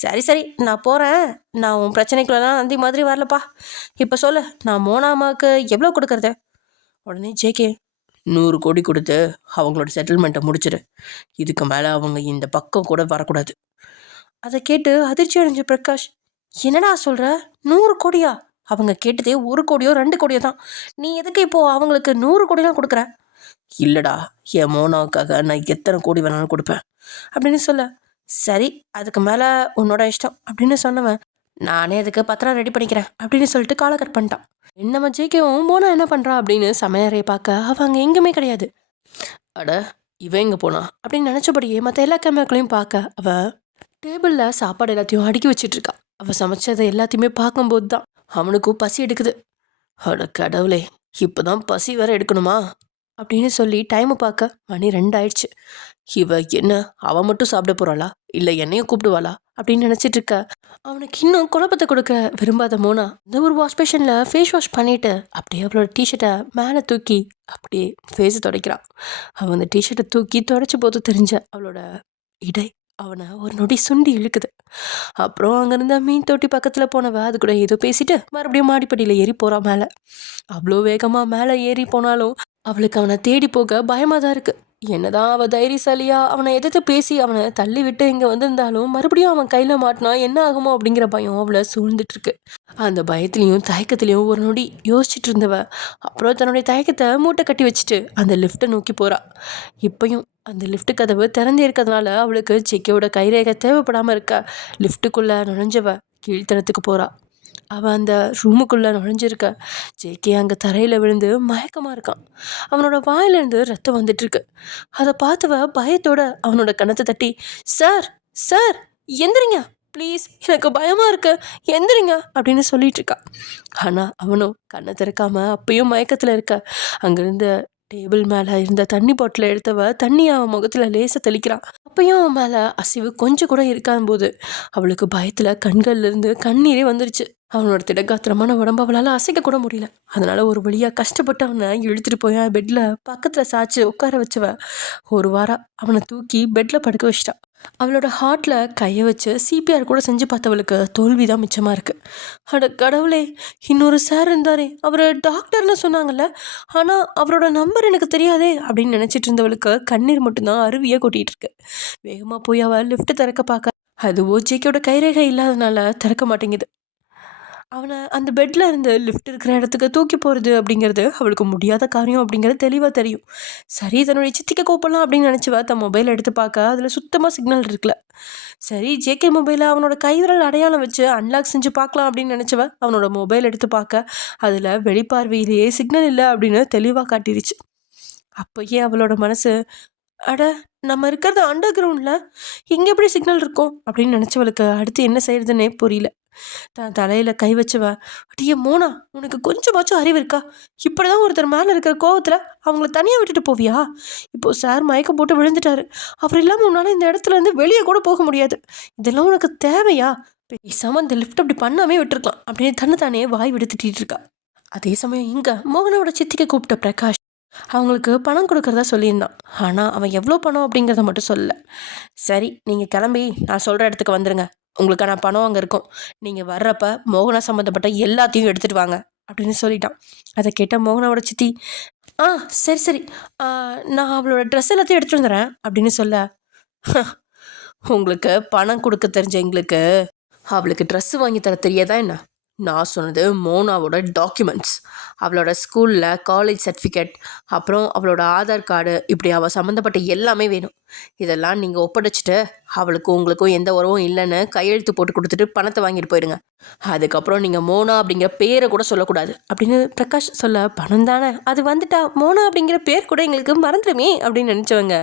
சரி நான் போகிறேன், நான் உன் பிரச்சனைக்குள்ளலாம் அந்த மாதிரி வரலப்பா. இப்போ சொல்லு, நான் மோனா அம்மாவுக்கு எவ்வளோ கொடுக்கறது. உடனே ஜேகே, 100 கோடி கொடுத்து அவங்களோட செட்டில்மெண்ட்டை முடிச்சிடு, இதுக்கு மேலே அவங்க இந்த பக்கம் கூட வரக்கூடாது. அதை கேட்டு அதிர்ச்சி அடைஞ்ச பிரகாஷ், என்னடா சொல்கிற, 100 கோடியா, அவங்க கேட்டதே 1 கோடியோ 2 கோடியோ தான். நீ எதுக்கு இப்போது அவங்களுக்கு 100 கோடிலாம் கொடுக்குற? இல்லைடா, என் மோனாவுக்காக நான் எத்தனை கோடி வேணாலும் கொடுப்பேன் அப்படின்னு சொல்ல, சரி அதுக்கு மேலே உன்னோட இஷ்டம் அப்படின்னு சொன்னவன், நானே அதுக்கு பத்திரம் ரெடி பண்ணிக்கிறேன் அப்படின்னு சொல்லிட்டு காலை கட் பண்ணிட்டான். என்னம்மா ஜேகேவும் மோனா என்ன பண்ணுறா அப்படின்னு சமையலறையை பார்க்க அவள் அங்கே எங்கேயுமே கிடையாது. அட, இவன் எங்கே போனா அப்படின்னு நினச்சபடியே மற்ற எல்லா கேமராக்களையும் பார்க்க அவள் டேபிளில் சாப்பாடு எல்லாத்தையும் அடுக்கி வச்சிட்ருக்கா. அவள் சமைச்சதை எல்லாத்தையுமே பார்க்கும்போது தான் அவனுக்கும் பசி எடுக்குது. அட கடவுளே, இப்போ தான் பசி வேற எடுக்கணுமா அப்படின்னு சொல்லி டைமை பார்க்க மணி 2 ஆயிடுச்சு. இவ என்ன, அவன் மட்டும் சாப்பிட போகிறாளா இல்லை என்னையும் கூப்பிடுவாளா அப்படின்னு நினச்சிட்டு இருக்க. அவனுக்கு இன்னும் குழப்பத்தை கொடுக்க விரும்பாத மோனா இந்த ஒரு வாஷ் பேஷனில் ஃபேஸ் வாஷ் பண்ணிவிட்டு அப்படியே அவளோட டிஷர்ட்டை மேலே தூக்கி அப்படியே ஃபேஸை துடைக்கிறான். அவன் அந்த டிஷர்ட்டை தூக்கி துடைச்ச போது தெரிஞ்ச அவளோட இடை அவனை ஒரு நொடி சுண்டி இழுக்குது. அப்புறம் அங்கேருந்த மீன் தொட்டி பக்கத்தில் போனவ அது கூட ஏதோ பேசிட்டு மறுபடியும் மாடிப்படியில் ஏறி போகிறான் மேலே. அவ்வளோ வேகமாக மேலே ஏறி போனாலும் அவளுக்கு அவனை தேடி போக பயமாக தான் இருக்குது. என்னதான் அவள் தைரியசாலியா அவனை எதிர்த்து பேசி அவனை தள்ளி விட்டு இங்கே வந்திருந்தாலும் மறுபடியும் அவன் கையில் மாட்டினா என்ன ஆகுமோ அப்படிங்கிற பயம் அவளை சூழ்ந்துட்டுருக்கு. அந்த பயத்துலேயும் தயக்கத்துலேயும் ஒரு நொடி யோசிச்சுட்டு இருந்தவ அப்புறம் தன்னுடைய தயக்கத்தை மூட்டை கட்டி வச்சுட்டு அந்த லிஃப்ட்டை நோக்கி போகிறா. இப்பயும் அந்த லிஃப்ட் கதவு திறந்தே இருக்கிறதுனால அவளுக்கு ஜேகேவோட கைரேகை தேவைப்படாமல் இருக்க. லிஃப்ட்டுக்குள்ளே நுழைஞ்சவ கீழ்த்தரத்துக்கு போகிறா. அவன் அந்த ரூமுக்குள்ளே நுழைஞ்சிருக்க. ஜேகே அங்கே தரையில் விழுந்து மயக்கமாக இருக்கான். அவனோட வாயிலேருந்து ரத்தம் வந்துட்டுருக்கு. அதை பார்த்தவ பயத்தோட அவனோட கணத்தை தட்டி, சார் சார் எந்திரிங்க ப்ளீஸ், எனக்கு பயமாக இருக்கு, எந்திரிங்க அப்படின்னு சொல்லிட்டு இருக்கா. ஆனால் அவனும் கண்ணை திறக்காம அப்பயும் மயக்கத்தில் இருக்க. அங்கேருந்து டேபிள் மேலே இருந்த தண்ணி பாட்டிலை எடுத்தவ தண்ணியை அவன் முகத்தில் லேசாக தெளிக்கிறான். அப்பயும் அவன் மேலே அசைவு கொஞ்சம் கூட இருக்காத போது அவளுக்கு பயத்தில் கண்கள்லேருந்து கண்ணீரே வந்துருச்சு. அவனோட திடகாத்திரமான உடம்பு அவளால் அசைக்க கூட முடியல. அதனால ஒரு வழியாக கஷ்டப்பட்டு அவனை இழுத்துட்டு போய் பெட்டில் பக்கத்தில் சாய்ச்சி உட்கார வச்சவ ஒரு வாரம் அவனை தூக்கி பெட்டில் படுக்க வச்சிட்டா. அவளோட ஹார்ட்டில் கையை வச்சு சிபிஆர் கூட செஞ்சு பார்த்தவளுக்கு தோல்வி தான் மிச்சமாக இருக்குது. அட கடவுளே, இன்னொரு சார் இருந்தாரே, அவர் டாக்டர்னு சொன்னாங்கல்ல, ஆனால் அவரோட நம்பர் எனக்கு தெரியாதே அப்படின்னு நினச்சிட்டு இருந்தவளுக்கு கண்ணீர் மட்டும்தான் அருவியாக கொட்டிகிட்டு இருக்கு. வேகமாக போய் அவள் லிஃப்ட் திறக்க பார்க்க அதுவோ ஜேகேயோட கைரேகை இல்லாதனால திறக்க மாட்டேங்குது. அவனை அந்த பெட்டில் இருந்து லிஃப்ட் இருக்கிற இடத்துக்கு தூக்கி போகிறது அப்படிங்கிறது அவளுக்கு முடியாத காரியம் அப்படிங்கிறது தெளிவாக தெரியும். சரி தன்னுடைய சித்திக்க கூப்பிடலாம் அப்படின்னு நினச்சிவா தன் மொபைலை எடுத்து பார்க்க அதில் சுத்தமாக சிக்னல் இருக்குல்ல. சரி ஜேகே மொபைலை அவனோட கைவிரல் அடையாளம் வச்சு அன்லாக் செஞ்சு பார்க்கலாம் அப்படின்னு நினச்சவ அவனோட மொபைல் எடுத்து பார்க்க அதில் வெளிப்பார்வையிலேயே சிக்னல் இல்லை அப்படின்னு தெளிவாக காட்டிடுச்சு. அப்போயே அவளோட மனசு, அட நம்ம இருக்கிறது அண்டர் கிரவுண்டில், இங்கே எப்படி சிக்னல் இருக்கும் அப்படின்னு நினச்சவளுக்கு அடுத்து என்ன செய்யறதுன்னே புரியல. தான் தலையில் கை வச்சவ, அடியே மோனா, உனக்கு கொஞ்சமாச்சும் அறிவு இருக்கா? இப்படி தான் ஒருத்தர் மேலே இருக்கிற கோவத்தில் அவங்கள தனியாக விட்டுட்டு போவியா? இப்போது சார் மயக்கம் போட்டு விழுந்துட்டாரு. அவர் இல்லாமல் உன்னால் இந்த இடத்துல இருந்து வெளியே கூட போக முடியாது. இதெல்லாம் உனக்கு தேவையா? பேசாமல் இந்த லிஃப்ட் அப்படி பண்ணாமே விட்டுருக்கலாம் அப்படின்னு தன்னைத்தானே வாய் விடு திட்டிகிட்டு இருக்கா. அதே சமயம் இங்கே மோகனோட சித்திக்க கூப்பிட்ட பிரகாஷ் அவங்களுக்கு பணம் கொடுக்கறதா சொல்லியிருந்தான். ஆனால் அவன் எவ்வளோ பணம் அப்படிங்கிறத மட்டும் சொல்லலை. சரி நீங்கள் கிளம்பி நான் சொல்கிற இடத்துக்கு வந்துடுங்க, உங்களுக்கான பணம் அங்கே இருக்கும், நீங்கள் வர்றப்ப மோகனா சம்மந்தப்பட்ட எல்லாத்தையும் எடுத்துகிட்டு வாங்க அப்படின்னு சொல்லிட்டான். அதை கேட்ட மோகனாவோட சித்தி, சரி சரி, நான் அவளோட ட்ரெஸ் எல்லாத்தையும் எடுத்துகிட்டு வந்துடுறேன் அப்படின்னு சொல்ல, உங்களுக்கு பணம் கொடுக்க தெரிஞ்ச எங்களுக்கு அவளுக்கு ட்ரெஸ்ஸு வாங்கி தர தெரியாதா என்ன? நான் சொன்னது மோனாவோட டாக்குமெண்ட்ஸ், அவளோட ஸ்கூலில் காலேஜ் சர்டிஃபிகேட், அப்புறம் அவளோட ஆதார் கார்டு, இப்படி அவள் சம்மந்தப்பட்ட எல்லாமே வேணும். இதெல்லாம் நீங்கள் ஒப்படைச்சிட்டு அவளுக்கும் உங்களுக்கும் எந்த உறவும் இல்லைன்னு கையெழுத்து போட்டு கொடுத்துட்டு பணத்தை வாங்கிட்டு போயிடுங்க. அதுக்கப்புறம் நீங்கள் மோனா அப்படிங்கிற பேரை கூட சொல்லக்கூடாது அப்படின்னு பிரகாஷ் சொல்ல, பணம் தானே அது வந்துட்டா மோனா அப்படிங்கிற பேர் கூட எங்களுக்கு மறந்துடுமே அப்படின்னு நினச்சவங்க,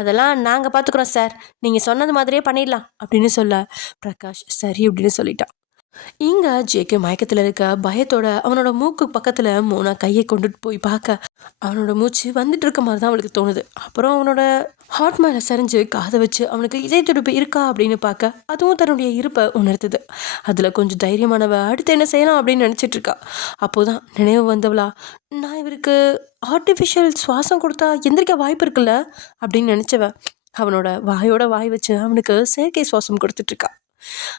அதெல்லாம் நாங்கள் பார்த்துக்குறோம் சார், நீங்கள் சொன்னது மாதிரியே பண்ணிடலாம் அப்படின்னு சொல்ல பிரகாஷ் சரி அப்படின்னு சொல்லிட்டான். இங்கே ஜேகே மயக்கத்தில் இருக்க பயத்தோட அவனோட மூக்கு பக்கத்தில் மோனா கையை கொண்டுட்டு போய் பார்க்க அவனோட மூச்சு வந்துட்டு இருக்க மாதிரி தான் அவளுக்கு தோணுது. அப்புறம் அவனோட ஹார்ட் மேலே சரிஞ்சு காதை வச்சு அவனுக்கு இதய துடிப்பு இருக்கா அப்படின்னு பார்க்க அதுவும் தன்னுடைய இருப்பை உணர்த்துது. அதில் கொஞ்சம் தைரியமானவ அடுத்து என்ன செய்யலாம் அப்படின்னு நினச்சிட்டு இருக்கா. அப்போதான் நினைவு வந்தவளா, நான் இவருக்கு ஆர்டிஃபிஷியல் சுவாசம் கொடுத்தா எந்திரிக்க வாய்ப்பு இருக்குல்ல அப்படின்னு நினச்சவ அவனோட வாயோட வாய் வச்சு அவனுக்கு செயற்கை சுவாசம் கொடுத்துட்ருக்கா.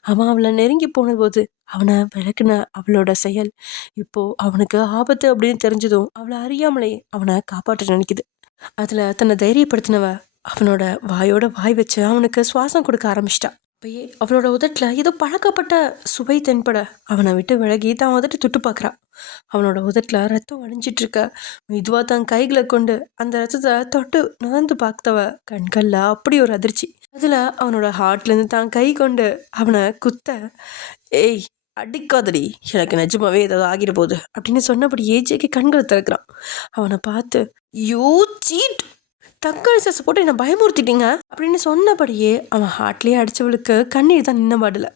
அவன் அவளை நெருங்கி போனபோது அவனை விளக்குன அவளோட செயல் இப்போ அவனுக்கு ஆபத்து அப்படின்னு தெரிஞ்சதும் அவளை அறியாமலே அவனை காப்பாற்ற நினைக்குது. அதில் தன்னை தைரியப்படுத்தினவ அவனோட வாயோட வாய் வச்சு அவனுக்கு சுவாசம் கொடுக்க ஆரம்பிச்சிட்டா. அப்பயே அவளோட உதட்டில் ஏதோ பழக்கப்பட்ட சுவை தென்பட அவனை விட்டு விலகி தான் உதட்டு தொட்டு பார்க்குறான். அவனோட உதட்டில் ரத்தம் வழிஞ்சிட்டு இருக்க. மெதுவாக தன் கைகளை கொண்டு அந்த ரத்தத்தை தொட்டு நுகர்ந்து பார்த்தவ கண்களில் அப்படி ஒரு அதிர்ச்சி. அதில் அவனோட ஹார்ட்லேருந்து தான் கை கொண்டு அவனை குத்த, ஏய் அடிக்காதடி, எனக்கு நிஜமாவே ஏதாவது ஆகிட போகுது அப்படின்னு சொன்னபடியே ஜேகே கண்களை திறக்கிறான். அவனை பார்த்து, யூ சீட், தக்காளி சாஸ் போட்டு என்னை பயமுறுத்திட்டீங்க அப்படின்னு சொன்னபடியே அவன் ஹார்ட்லேயே அடித்தவளுக்கு கண்ணீர் தான் நின்ன பாடல.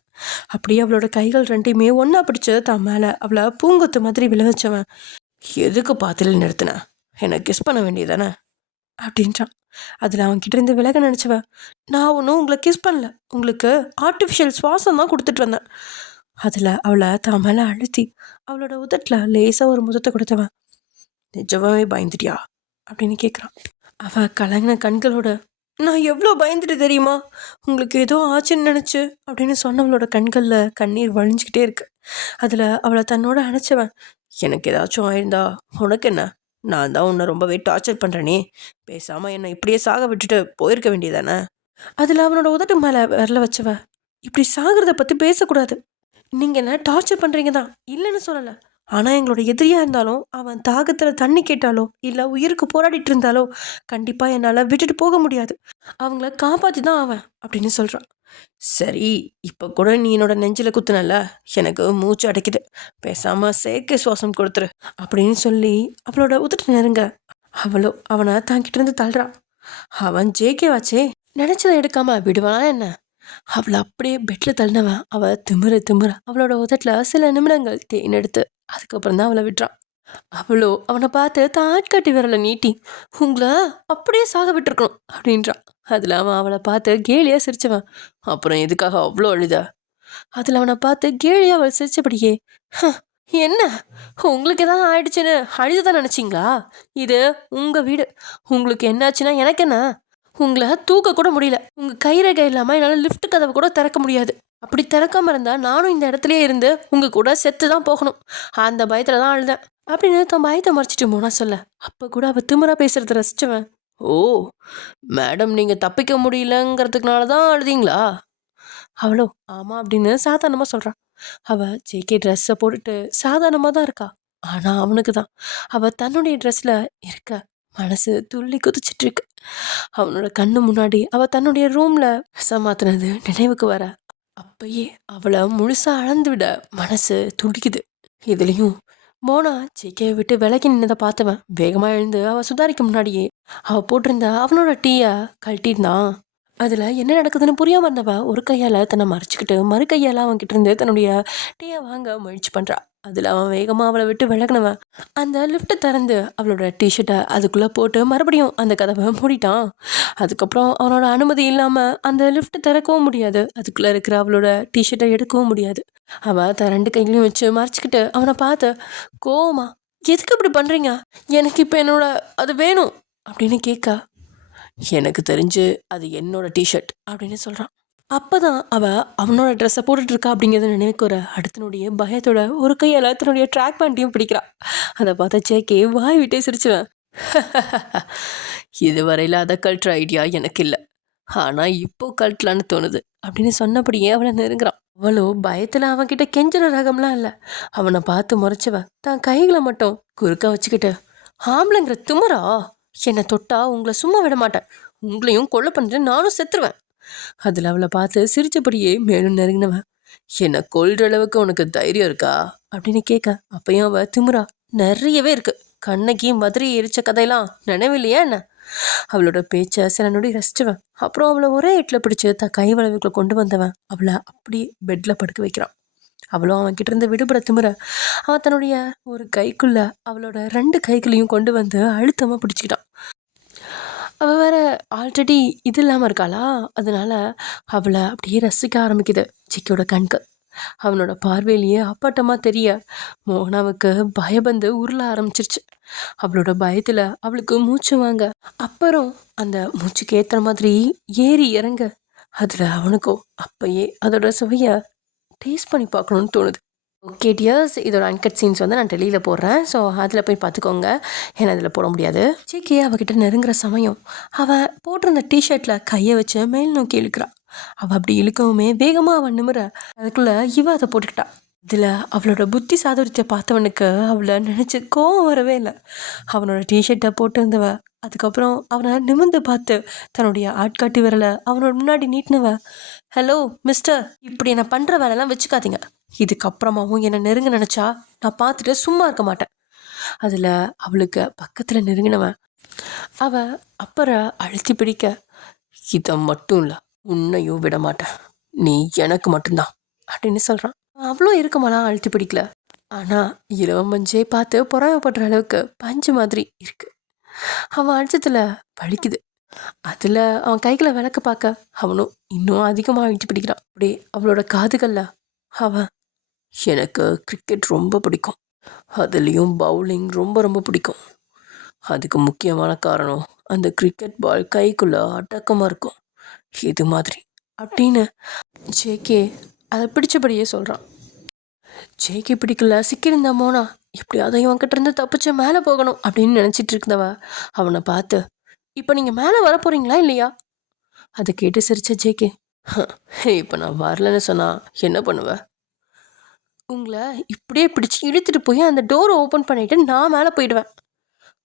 அப்படியே அவளோட கைகள் ரெண்டையுமே ஒன்றா பிடிச்சு தான் மேலே அவளை பூங்கொத்து மாதிரி விளைவிச்சவன், எதுக்கு பாத்தில நிறுத்தின, என்னை கிஸ் பண்ண வேண்டியதானே அப்படின்றான். அதில் அவன்கிட்ட இருந்து விலக நினச்சவன், நான் ஒன்றும் உங்களை கிஸ் பண்ணல, உங்களுக்கு ஆர்டிஃபிஷியல் சுவாசம் தான் கொடுத்துட்டு வந்தேன். அதில் அவளை தான் மேலே அழுத்தி அவளோட உதட்டில் லேசாக ஒரு முதத்தை கொடுத்தவன், நிஜமாவே பயந்துட்டியா அப்படின்னு கேட்குறான். அவள் கலங்கின கண்களோட, நான் எவ்வளோ பயந்துட்டு தெரியுமா, உங்களுக்கு ஏதோ ஆச்சுன்னு நினச்சி அப்படின்னு சொன்னவளோட கண்களில் கண்ணீர் வழிஞ்சிக்கிட்டே இருக்கு. அதில் அவளை தன்னோட அணைச்சவன், எனக்கு ஏதாச்சும் ஆயிருந்தா உனக்கு என்ன, நான் தான் உன்னை ரொம்பவே டார்ச்சர் பண்ணுறேனே, பேசாமல் என்னை இப்படியே சாக விட்டுட்டு போயிருக்க வேண்டியதானே. அதில் அவனோட உதட்டு மேலே விரல வச்சவ, இப்படி சாகிறத பற்றி பேசக்கூடாது, நீங்கள் என்ன டார்ச்சர் பண்ணுறீங்க தான், இல்லைன்னு சொல்லலை, ஆனால் எங்களோட எதிரியாக இருந்தாலும் அவன் தாகத்தில் தண்ணி கேட்டாலோ இல்லை உயிருக்கு போராடிட்டு இருந்தாலோ கண்டிப்பாக என்னால் விட்டுட்டு போக முடியாது, அவங்கள காப்பாற்றி தான் அவன் அப்படின்னு சொல்கிறான். சரி, இப்போ கூட நீ என்னோட நெஞ்சில் குத்துனல, எனக்கு மூச்சு அடைக்குது, பேசாமல் செயற்கை சுவாசம் கொடுத்துரு அப்படின்னு சொல்லி அவளோட உதட்டு நெருங்க அவளோ அவனை தாங்கிட்டு இருந்து தள்ளுறான். அவன் ஜேகே வாச்சே, நினச்சதை எடுக்காம விடுவானா என்ன. அவளை அப்படியே பெட்டில் தள்ளினவன் அவள் திமிர அவளோட உதட்டில் சில நிமிடங்கள் தேன் எடுத்து அதுக்கப்புறம் தான் அவளை விட்டுறான். அவளோ அவனை பார்த்து தான் ஆட்காட்டி விரலை நீட்டி, உங்களை அப்படியே சாக விட்டுருக்கணும் அப்படின்றான். அதில் அவன் அவளை பார்த்து கேலியாக சிரிச்சவன், அப்புறம் எதுக்காக அவ்வளோ அழுத. அதில் அவனை பார்த்து கேலியாக அவள் சிரிச்சபடியே, என்ன உங்களுக்கு எதாவது ஆயிடுச்சுன்னு அழுதுதான் நினச்சிங்களா, இது உங்கள் வீடு, உங்களுக்கு என்னாச்சுன்னா எனக்கு என்ன, உங்களை தூக்க கூட முடியல, உங்கள் கைரேகை இல்லாமல் என்னால் லிஃப்ட் கதவை கூட திறக்க முடியாது, அப்படி திறக்காமல் இருந்தால் நானும் இந்த இடத்துலையே இருந்து உங்கள் கூட செத்து தான் போகணும், அந்த பயத்தில் தான் அழுதேன் அப்படின்னு தன் பயத்தை மறைச்சிட்டு போனா சொல்ல. அப்போ கூட அவள் திமிரா பேசுறத ரசிச்சவன், ஓ மேடம், நீங்கள் தப்பிக்க முடியலங்கிறதுக்குனால தான் அழுதிங்களா. அவளோ ஆமாம் அப்படின்னு சாதாரணமாக சொல்கிறான். அவள் ஜேகே ட்ரெஸ்ஸை போட்டுட்டு சாதாரணமாக தான் இருக்கா. ஆனால் அவனுக்கு தான் அவள் தன்னுடைய ட்ரெஸ்ஸில் இருக்க மனசு துள்ளி குதிச்சிட்டு இருக்கு. அவனோட கண்ணு முன்னாடி அவள் தன்னுடைய ரூமில் ட்ரெஸ்ஸை மாற்றினது நினைவுக்கு வர அப்பயே அவளை முழுசாக அளந்து விட மனசு துடிக்குது. இதுலேயும் மோனா ஜேகேவை விட்டு விலகி நின்னதை பார்த்தவன் வேகமாக எழுந்து அவள் சுதாரிக்க முன்னாடியே அவள் போட்டிருந்த அவனோட டீயை கழட்டியிருந்தான். அதில் என்ன நடக்குதுன்னு புரியாமல் இருந்தவ ஒரு கையால் தன்னை மறைச்சிக்கிட்டு மறு கையால் அவன்கிட்ட இருந்து தன்னுடைய டீயை வாங்க முயற்சி பண்ணுறான். அதில் அவன் வேகமாக அவளை விட்டு விலகினவன் அந்த லிஃப்ட்டை திறந்து அவளோட டிஷர்ட்டை அதுக்குள்ளே போட்டு மறுபடியும் அந்த கதவை மூடிட்டான். அதுக்கப்புறம் அவனோட அனுமதி இல்லாமல் அந்த லிஃப்ட்டை திறக்கவும் முடியாது, அதுக்குள்ளே இருக்கிற அவளோட டிஷர்ட்டை எடுக்கவும் முடியாது. அவள் தன் ரெண்டு கைகளையும் வச்சு மறைச்சிக்கிட்டு அவனை பார்த்து கோவமா, எதுக்கு இப்படி பண்ணுறீங்க, எனக்கு இப்போ என்னோட அது வேணும் அப்படின்னு கேட்க, எனக்கு தெரிஞ்சு அது என்னோட டிஷர்ட் அப்படின்னு சொல்கிறான். அப்போ தான் அவள் அவனோட ட்ரெஸ்ஸை போட்டுட்ருக்கா அப்படிங்கிறத நினைவுக்குற அடுத்தனுடைய பயத்தோட ஒரு கையால் தன்னுடைய ட்ராக் பேண்ட்டையும் பிடிக்கிறான். அதை பார்த்த ஜேகே வாய் விட்டே சிரிச்சுவேன், இதுவரையில் அதை கழட்டுற ஐடியா எனக்கு இல்லை, ஆனால் இப்போ கழட்டலான்னு தோணுது அப்படின்னு சொன்னபடியே அவளை நெருங்குறான். அவளோ பயத்தில் அவன்கிட்ட கெஞ்சுற ரகம்லாம் இல்லை. அவனை பார்த்து முறைச்சவ தான் கைகளை மட்டும் குறுக்க வச்சுக்கிட்டு, ஆம்பளைங்கிற திமிரா, என்னை தொட்டா உங்களை சும்மா விட மாட்டேன், உங்களையும் கொலை பண்ணிட்டு நானும் செத்துருவேன். அதில் அவளை பார்த்து சிரிச்சபடியே மேலும் நெருங்கினவன், என்னை கொல்ற அளவுக்கு உனக்கு தைரியம் இருக்கா அப்படின்னு கேட்க, அப்பயும் அவள் திமிரா, நிறையவே இருக்கு, கண்ணகி மதுரை எரிச்ச கதையெல்லாம் நினைவில்லையா என்ன. அவளோட பேச்சை சில நொடி ரசிச்சவன் அப்புறம் அவளை ஒரே எட்டில் பிடிச்சி தன் கை வளைவுக்குள்ள கொண்டு வந்தவன் அவளை அப்படியே பெட்டில் படுக்க வைக்கிறான். அவளும் அவன்கிட்ட இருந்து விடுபட திமிர அவன் தன்னுடைய ஒரு கைக்குள்ள அவளோட ரெண்டு கைகளையும் கொண்டு வந்து அழுத்தமாக பிடிச்சிக்கிட்டான். அவள் வேற ஆல்ரெடி இது இல்லாமல் இருக்காளா, அதனால அவளை அப்படியே ரசிக்க ஆரம்பிக்குது ஜிக்கியோட கண்கள். அவனோட பார்வையிலேயே அப்பட்டமாக தெரிய மோனாவுக்கு பயபந்து உருள ஆரம்பிச்சிருச்சு. அவளோட பயத்தில் அவளுக்கு மூச்சு வாங்க, அப்புறம் அந்த மூச்சுக்கு ஏற்றுற மாதிரி ஏறி இறங்க, அதில் அவனுக்கும் அப்பயே அதோட சுவையை டேஸ்ட் பண்ணி பார்க்கணுன்னு தோணுது. ஓகே டியர்ஸ், இதோட அன்கட் சீன்ஸ் வந்து நான் டெலியில் போடுறேன், ஸோ அதில் போய் பார்த்துக்கோங்க, ஏன்னா அதில் போட முடியாது. ஜேகே அவகிட்ட நெருங்குற சமயம் அவள் போட்டிருந்த டிஷர்ட்டில் கையை வச்சு மேல் நோக்கி இழுக்கிறாள். அவள் அப்படி இழுக்கவுமே வேகமாக அவன் நிமிர அதுக்குள்ளே இவ அதை போட்டுக்கிட்டா. இதில் அவளோட புத்தி சாதுரியத்தை பார்த்தவனுக்கு அவளை நினச்சி கோவம் வரவே இல்லை. அவனோட டிஷர்ட்டை போட்டிருந்தவ அதுக்கப்புறம் அவனை நிமிர்ந்து பார்த்து தன்னுடைய ஆட்காட்டி விரலை அவனோட முன்னாடி நீட்டினவ, ஹலோ மிஸ்டர், இப்படி என்னை பண்ணுற வேலைலாம் வச்சுக்காதீங்க. இதுக்கப்புறமாவும் என்னை நெருங்க நினச்சா நான் பார்த்துட்டு சும்மா இருக்க மாட்டேன். அதில் அவளுக்கு பக்கத்தில் நெருங்கினவன் அவள் அப்புறம் அழுத்தி பிடிக்க, இதை மட்டும் இல்லை, உன்னையும் விட மாட்டேன், நீ எனக்கு மட்டும்தான் அப்படின்னு சொல்கிறான். அவ்வளோ இருக்கமாலாம் அழுத்தி பிடிக்கல, ஆனால் இளவமஞ்சே பார்த்து பொறாமப்படுற அளவுக்கு பஞ்சு மாதிரி இருக்கு. அவன் அழுத்தத்தில் வலிக்குது. அதில் அவன் கைகளை விளக்க பார்க்க அவனும் இன்னும் அதிகமாக அழுத்தி பிடிக்கிறான். அப்படியே அவளோட காதுகளில் அவன், எனக்கு கிரிக்கெட் ரொம்ப பிடிக்கும், அதுலேயும் பவுலிங் ரொம்ப ரொம்ப பிடிக்கும், அதுக்கு முக்கியமான காரணம் அந்த கிரிக்கெட் பால் கைக்குள்ளே அடக்கமாக இருக்கும், இது மாதிரி அப்படின்னு ஜேகே அதை பிடிச்சபடியே சொல்கிறான். ஜேகே பிடிக்கல, சிக்கியிருந்த மோனா எப்படியாவது இவன்கிட்ட இருந்து தப்பிச்சு மேலே போகணும் அப்படின்னு நினச்சிட்டு இருந்தவ அவனை பார்த்து, இப்போ நீங்கள் மேலே வர போகிறீங்களா இல்லையா? அதை கேட்டு சிரிச்ச ஜேகே, இப்போ நான் வரலன்னு சொன்னால் என்ன பண்ணுவ? உங்களை இப்படியே பிடிச்சி இழுத்துட்டு போய் அந்த டோரை ஓப்பன் பண்ணிவிட்டு நான் மேலே போயிடுவேன்.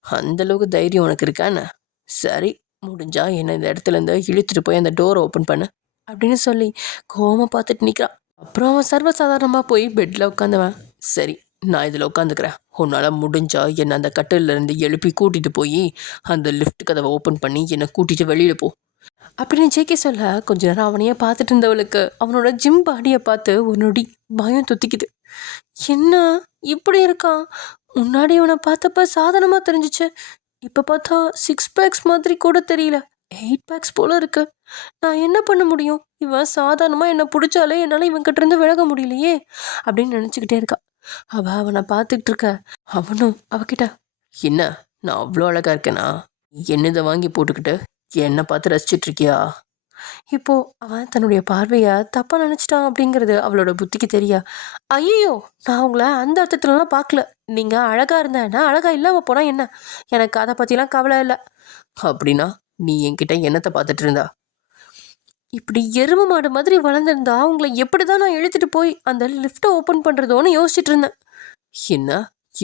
அந்தளவுக்கு தைரியம் உனக்கு இருக்கான்னு? சரி, முடிஞ்சா என்னை இந்த இடத்துலேருந்து இழுத்துட்டு போய் அந்த டோரை ஓப்பன் பண்ணு அப்படின்னு சொல்லி கோவமாக பார்த்துட்டு நிற்கிறான். அப்புறம் அவன் சர்வசாதாரணமாக போய் பெட்டில் உட்காந்தவன், சரி நான் இதில் உட்காந்துக்கிறேன், உன்னால் முடிஞ்சா என்னை அந்த கட்டிலேருந்து எழுப்பி கூட்டிகிட்டு போய் அந்த லிஃப்ட் கதவை ஓப்பன் பண்ணி என்னை கூட்டிகிட்டு வெளியில் போ அப்படின்னு ஜேகே சொல்ல கொஞ்ச நேரம் அவனையே பார்த்துட்டு இருந்தவளுக்கு அவனோட ஜிம் பாடியை பார்த்து ஒரு நொடி பயம் தொத்திக்குது. என்ன இப்படி இருக்கான்? முன்னாடி இவனை பார்த்தப்ப சாதாரணமாக தெரிஞ்சிச்சு, இப்போ பார்த்தா 6 பேக்ஸ் மாதிரி கூட தெரியல, 8 பேக்ஸ் போல இருக்கு. நான் என்ன பண்ண முடியும்? இவன் சாதாரணமாக என்னை பிடிச்சாலே என்னால் இவன் கிட்ட இருந்து விலக முடியலையே அப்படின்னு நினச்சிக்கிட்டே இருக்கா. அவனை பார்த்துட்டு இருக்க அவனும் அவகிட்ட, என்ன நான் அவ்வளோ அழகாக இருக்கேனா? என்னதை வாங்கி போட்டுக்கிட்டு என்னை பார்த்து ரசிச்சிட்டு இருக்கியா? இப்போ அவன் தன்னுடைய பார்வையை தப்பாக நினச்சிட்டான் அப்படிங்கிறது அவளோட புத்திக்கு தெரியா. ஐயோ, நான் உங்களை அந்த அர்த்தத்துலலாம் பார்க்கல, நீங்கள் அழகாக இருந்தேன்னா அழகாக இல்லாமல் போனால் என்ன, எனக்கு அதை பற்றிலாம் கவலை இல்லை. அப்படின்னா நீ என்கிட்ட என்னத்தை பார்த்துட்டு இருந்தா? இப்படி எரும மாடு மாதிரி வளர்ந்துருந்தா உங்களை எப்படி தான் நான் இழுத்துட்டு போய் அந்த லிஃப்ட்டை ஓப்பன் பண்ணுறதோன்னு யோசிச்சுட்டு இருந்தேன். என்ன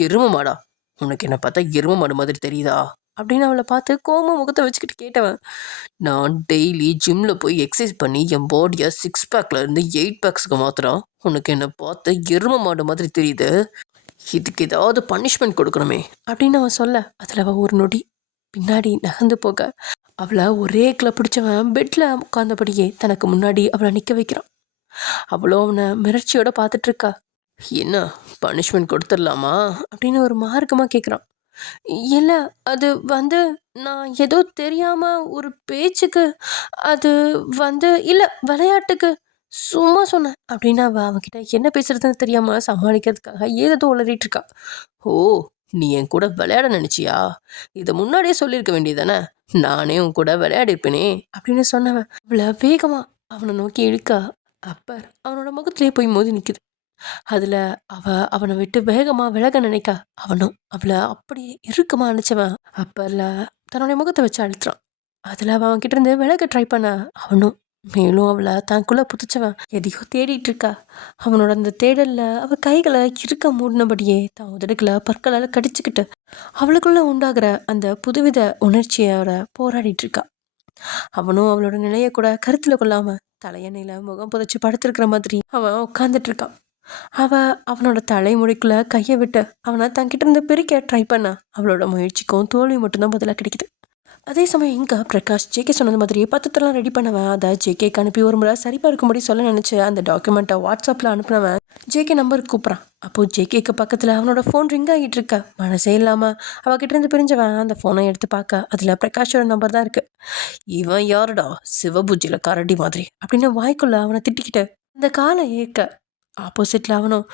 எரும மாடா? உனக்கு என்ன பார்த்தா எரும மாடு மாதிரி தெரியுதா அப்படின்னு அவளை பார்த்து கோம முகத்தை வச்சுக்கிட்டு கேட்டவன், நான் டெய்லி ஜிம்மில் போய் எக்ஸசைஸ் பண்ணி என் பாடியை 6 பேக்லேருந்து 8 பேக்ஸுக்கு மாத்திரம் உனக்கு என்னை பார்த்து எரும மாடு மாதிரி தெரியுது, இதுக்கு ஏதாவது பனிஷ்மெண்ட் கொடுக்கணுமே அப்படின்னு அவன் சொல்ல அதில் அவள் ஒரு நொடி பின்னாடி நகர்ந்து போக அவளை ஒரே கிளப் பிடிச்சவன் பெட்டில் உட்கார்ந்தபடியே தனக்கு முன்னாடி அவளை நிற்க வைக்கிறான். அவளோ அவனை மிரட்சியோட பார்த்துட்டு இருக்கா. என்ன பனிஷ்மெண்ட் கொடுத்துடலாமா அப்படின்னு ஒரு மார்க்கமாக கேட்குறான். இல்லை, அது நான் ஏதோ தெரியாமல் ஒரு பேச்சுக்கு, அது இல்லை விளையாட்டுக்கு சும்மா சொன்னேன் அப்படின்னு அவன்கிட்ட என்ன பேசுறதுன்னு தெரியாமல் சமாளிக்கிறதுக்காக ஏதோ உளறிட்டு இருக்கா. ஓ, நீ என் கூட விளையாட நினச்சியா? இதை முன்னாடியே சொல்லியிருக்க வேண்டியதானே, நானே உன் கூட விளையாடிருப்பேனே அப்படின்னு சொன்னவன் அவளை வேகமாக அவனை நோக்கி இழுக்கா. அப்ப அவனோட முகத்திலே போய் மோதி நிற்குது. அதில் அவனை விட்டு வேகமாக விலக நினைக்க அவனும் அவளை அப்படியே இறுக்கமாக அணைச்சவன் அப்பல தன்னுடைய முகத்தை வச்சு அழுத்துறான். அதில் அவன் கிட்ட இருந்து விலக ட்ரை பண்ண அவனும் மேலும் அவளை தனக்குள்ளே புதிச்சவன் எதையோ தேடிட்டு இருக்கா. அவனோட அந்த தேடலில் அவள் கைகளை இருக்க மூடினபடியே தான் உதடுகளை பற்களால் கடிச்சுக்கிட்டு அவளுக்குள்ளே உண்டாகிற அந்த புதுவித உணர்ச்சியோட போராடிட்டு இருக்கா. அவனும் அவளோட நிலையை கூட கருத்தில் கொள்ளாமல் தலையணையில் முகம் புதைச்சி படுத்திருக்கிற மாதிரி அவன் உட்காந்துட்டு இருக்கான். அவனோட தலைமுடிக்குள்ள கையை விட்டு அவனை தங்கிட்ட இருந்து பிரிக்க ட்ரை பண்ண அவளோட முயற்சிக்கும் தோல்வி மட்டும்தான் பதிலாக கிடைக்குது. அதே சமயம் இங்கே பிரகாஷ் ஜேகே சொன்னது மாதிரியே பத்திரத்தெல்லாம் ரெடி பண்ணவன் அதை ஜேகேக்கு அனுப்பி ஒரு முறை சரி பார்க்கும்படி சொல்ல நினச்சி அந்த டாக்குமெண்ட்டை வாட்ஸ்அப்பில் அனுப்பினவன் ஜேகே நம்பருக்கு கூப்பிட்றான். அப்போது ஜேகேக்கு பக்கத்தில் அவனோட ஃபோன் ரிங் ஆகிட்டு இருக்க மனசே இல்லாமல் அவகிட்ட இருந்து பிரிஞ்சவன் அந்த ஃபோனை எடுத்து பார்க்க அதில் பிரகாஷோட நம்பர் தான் இருக்குது. இவன் யாருடா சிவபூஜையில் கரடி மாதிரி அப்படின்னு வாய்க்குள்ள அவனை திட்டிக்கிட்டு அந்த காலை ஏற்க ஆப்போசிட்டில் அவனும்,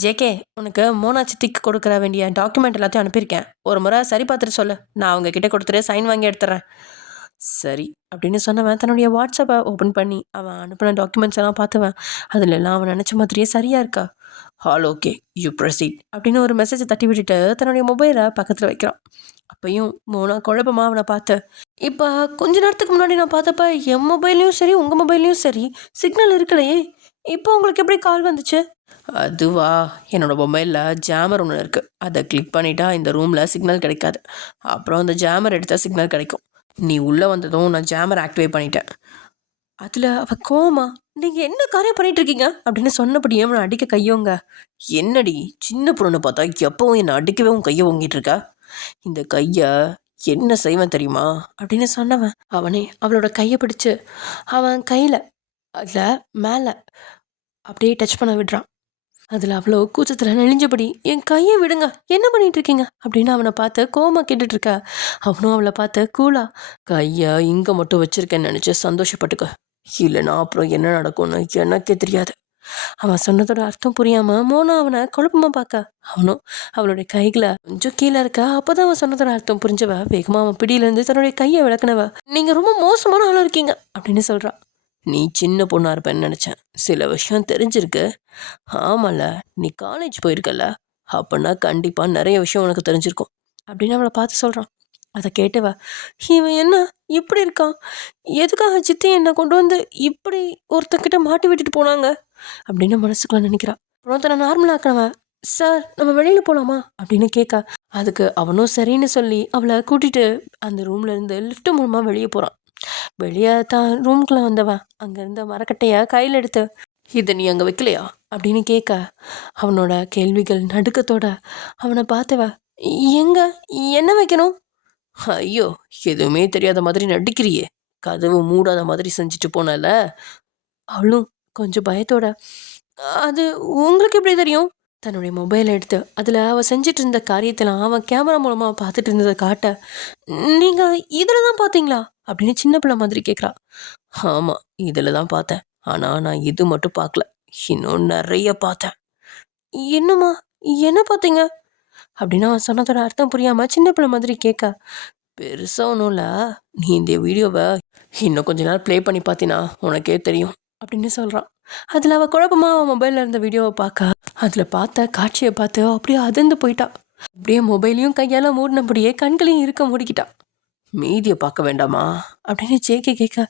ஜேகே உனக்கு மோனா சித்திக்கு கொடுக்குற வேண்டிய டாக்குமெண்ட் எல்லாத்தையும் அனுப்பியிருக்கேன், ஒரு முறை சரி பார்த்துட்டு சொல்லு, நான் அவங்கக்கிட்ட கொடுத்துட்டு சைன் வாங்கி எடுத்துட்றேன். சரி அப்படின்னு சொன்னவன் தன்னுடைய வாட்ஸ்அப்பை ஓப்பன் பண்ணி அவன் அனுப்பின டாக்குமெண்ட்ஸ் எல்லாம் பார்த்துவன் அதில் எல்லாம் அவன் நினச்ச மாதிரியே சரியாக இருக்கா. ஹால் ஓகே யூ ப்ரொசீட் அப்படின்னு ஒரு மெசேஜை தட்டி விட்டுட்டு தன்னுடைய மொபைலை பக்கத்தில் வைக்கிறான். அப்பயும் மோனா குழப்பமா அவனை பார்த்து, இப்போ கொஞ்ச நேரத்துக்கு முன்னாடி நான் பார்த்தப்ப என் மொபைல்லையும் சரி உங்கள் மொபைல்லையும் சரி சிக்னல் இருக்கலையே, இப்போ உங்களுக்கு எப்படி கால் வந்துச்சு? அதுவா, என்னோட மொபைலில் ஜாமர் ஒன்று இருக்குது, அதை கிளிக் பண்ணிட்டா இந்த ரூமில் சிக்னல் கிடைக்காது. அப்புறம் அந்த ஜாமர் எடுத்தால் சிக்னல் கிடைக்கும். நீ உள்ளே வந்ததும் நான் ஜாமர் ஆக்டிவேட் பண்ணிட்டேன். அதில் அவ கோவமா, நீங்கள் என்ன காரியம் பண்ணிட்டு இருக்கீங்க அப்படின்னு சொன்னபடியே அவனை அடிக்க கையோங்க. என்னடி சின்ன பொண்ணு பார்த்தா எப்பவும் என்னை அடிக்கவே உன் கையை ஓங்கிட்டு இருக்க? இந்த கையை என்ன செய்வேன் தெரியுமா அப்படின்னு சொன்னவன் அவனே அவளோட கையை பிடிச்சு அவன் கையில் அதில் மேலே அப்படியே டச் பண்ண விடுறான். அதில் அவ்வளோ கூச்சத்தில் நெளிஞ்சபடி, என் கையை விடுங்க, என்ன பண்ணிட்டு இருக்கீங்க அப்படின்னு அவனை பார்த்து கோவமாக கேட்டுட்டு இருக்க. அவனும் அவளை பார்த்து கூலா, கையை இங்கே மட்டும் வச்சிருக்கேன்னு நினச்சி சந்தோஷப்பட்டுக்க, இல்லைன்னா அப்புறம் என்ன நடக்கும்னு எனக்கே தெரியாது. அவன் சொன்னதோட அர்த்தம் புரியாம மோனா அவனை குழப்பமா பார்க்க, அவனும் அவளுடைய கைகளை கொஞ்சம் கீழே இருக்க. அப்போதான் அவன் சொன்னதோட அர்த்தம் புரிஞ்சவ வேகமா அவன் பிடியிலேருந்து தன்னுடைய கையை விளக்குனவ, நீங்க ரொம்ப மோசமான ஆளா இருக்கீங்க அப்படின்னு சொல்றா. நீ சின்ன பொண்ணா இருப்பேன்னு நினைச்சேன், சில விஷயம் தெரிஞ்சிருக்கு. ஆமால, நீ காலேஜ் போயிருக்கல, அப்படின்னா கண்டிப்பா நிறைய விஷயம் உனக்கு தெரிஞ்சிருக்கும் அப்படின்னு அவளை பார்த்து சொல்றான். அதை கேட்டவ, இவன் என்ன இப்படி இருக்கான், எதுக்காக சித்தி என்னை கொண்டு வந்து இப்படி ஒருத்தக்கிட்ட மாட்டி விட்டுட்டு போனாங்க அப்படின்னு மனசுக்குள்ள நினைக்கிறான். அப்புறம் தன்னை நார்மலாக்கிறவன், சார் நம்ம வெளியில் போகலாமா அப்படின்னு கேட்க, அதுக்கு அவனும் சரின்னு சொல்லி அவளை கூட்டிட்டு அந்த ரூம்ல இருந்து லிஃப்ட் மூலமாக வெளியே போகிறான். வெளியே தான் ரூம்குள்ளே வந்தவன் அங்கே இருந்த மரக்கட்டையை கையில் எடுத்து, இதை நீ அங்கே வைக்கலையா அப்படின்னு கேட்க, அவனோட கேள்விகள் நடுக்கத்தோட அவனை பார்த்தவ, எங்க என்ன வைக்கணும்? ஐயோ, எதுவுமே தெரியாத மாதிரி நடிக்கிறியே, கதவு மூடாத மாதிரி செஞ்சுட்டு போனல. அவளும் கொஞ்சம் பயத்தோட, அது உங்களுக்கு எப்படி தெரியும்? தன்னுடைய மொபைலை எடுத்து அதில் அவள் செஞ்சுட்டு இருந்த காரியத்தில் அவன் கேமரா மூலமாக பார்த்துட்டு இருந்ததை காட்ட, நீங்கள் இதில் தான் பார்த்தீங்களா அப்படின்னு சின்ன பிள்ளை மாதிரி கேட்குறா. ஆமாம், இதில் தான் பார்த்தேன், ஆனால் நான் இது மட்டும் பார்க்கல, இன்னும் நிறைய பார்த்தேன். என்னம்மா, என்ன பார்த்தீங்க அப்படின்னு அவன் சொன்னதோட அர்த்தம் புரியாமல் சின்ன பிள்ளை மாதிரி கேட்க, பெருசாக ஒன்றும் இல்லை, நீ இந்த வீடியோவை இன்னும் கொஞ்ச நேரம் ப்ளே பண்ணி பார்த்தினா உனக்கே தெரியும் அப்படின்னு சொல்கிறான். அதில் அவள் குழப்பமாக அவன் மொபைலில் இருந்த வீடியோவை பார்க்க, அதில் பார்த்த காட்சியை பார்த்து அப்படியே அதிர்ந்து போயிட்டா. அப்படியே மொபைலையும் கையால் மூடினபடியே கண்களையும் இருக்க மூடிக்கிட்டா. மீதியை பார்க்க வேண்டாமா அப்படின்னு ஜேகே கேட்க,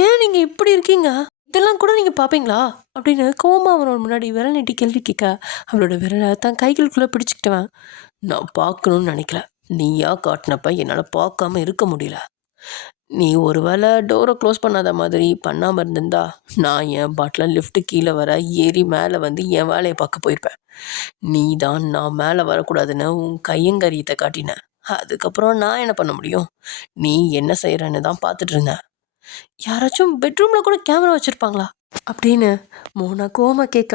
ஏன் நீங்கள் இப்படி இருக்கீங்க, இதெல்லாம் கூட நீங்கள் பார்ப்பீங்களா அப்படின்னு கோமா அவனோட முன்னாடி விரல் நீட்டி கேள்வி கேட்க, அவளோட விரலை தன் கைகளுக்குள்ளே பிடிச்சிக்கிட்டவன், நான் பார்க்கணும்னு நினைக்கல, நீயா காட்டினப்ப என்னால் பார்க்காம இருக்க முடியல. நீ ஒரு வேளை டோரை க்ளோஸ் பண்ணாத மாதிரி பண்ணாமல் இருந்திருந்தா நான் என் பாட்டில் லிஃப்ட்டு கீழே வர ஏறி மேலே வந்து என் வேலையை பார்க்க போயிருப்பேன். நீ தான் நான் மேலே வரக்கூடாதுன்னு உன் கையங்கரியத்தை காட்டின. அதுக்கப்புறம் நான் என்ன பண்ண முடியும்? நீ என்ன செய்கிறன்னு தான் பார்த்துட்டு இருந்தேன். யாராச்சும் பெட்ரூமில் கூட கேமரா வச்சுருப்பாங்களா அப்படின்னு மோனா கோமா கேட்க,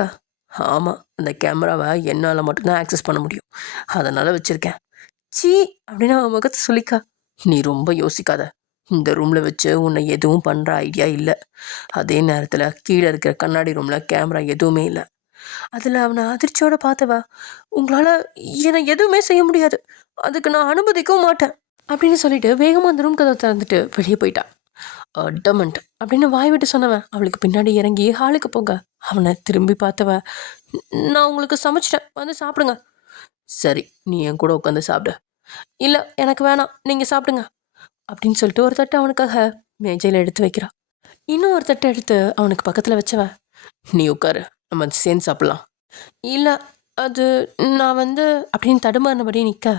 ஆமாம், அந்த கேமராவை என்னால் மட்டும்தான் ஆக்சஸ் பண்ண முடியும், அதனால் வச்சுருக்கேன். சீ அப்படின்னு அவன் முகத்தை சொல்லிக்கா, நீ ரொம்ப யோசிக்காத, இந்த ரூமில் வச்சு உன்னை எதுவும் பண்ணுற ஐடியா இல்லை. அதே நேரத்தில் கீழே இருக்கிற கண்ணாடி ரூமில் கேமரா எதுவுமே இல்லை. அதில் அவனை அதிர்ச்சியோடு பார்த்தவ, உங்களால் என்னை எதுவுமே செய்ய முடியாது, அதுக்கு நான் அனுமதிக்கவும் மாட்டேன் அப்படின்னு சொல்லிட்டு வேகமாக அந்த ரூம் கதவை திறந்துட்டு வெளியே போயிட்டான். அடமண்ட் அப்படின்னு வாய் விட்டு சொன்னவன் அவளுக்கு பின்னாடி இறங்கி ஹாலுக்கு போக, அவனை திரும்பி பார்த்தவ, நான் உங்களுக்கு சமைச்சிட்டேன், வந்து சாப்பிடுங்க. சரி, நீ என் கூட உட்காந்து சாப்பிடு. இல்லை, எனக்கு வேணாம், நீங்கள் சாப்பிடுங்க அப்படின்னு சொல்லிட்டு ஒரு தட்டை அவனுக்காக மேஜையில் எடுத்து வைக்கிறான். இன்னும் ஒரு தட்டை எடுத்து அவனுக்கு பக்கத்தில் வச்சவ, நீ உட்காரு, நம்ம சேர்ந்து சாப்பிட்லாம். இல்லை, அது நான் வந்து அப்படின்னு தடுமாறினபடி நிற்க,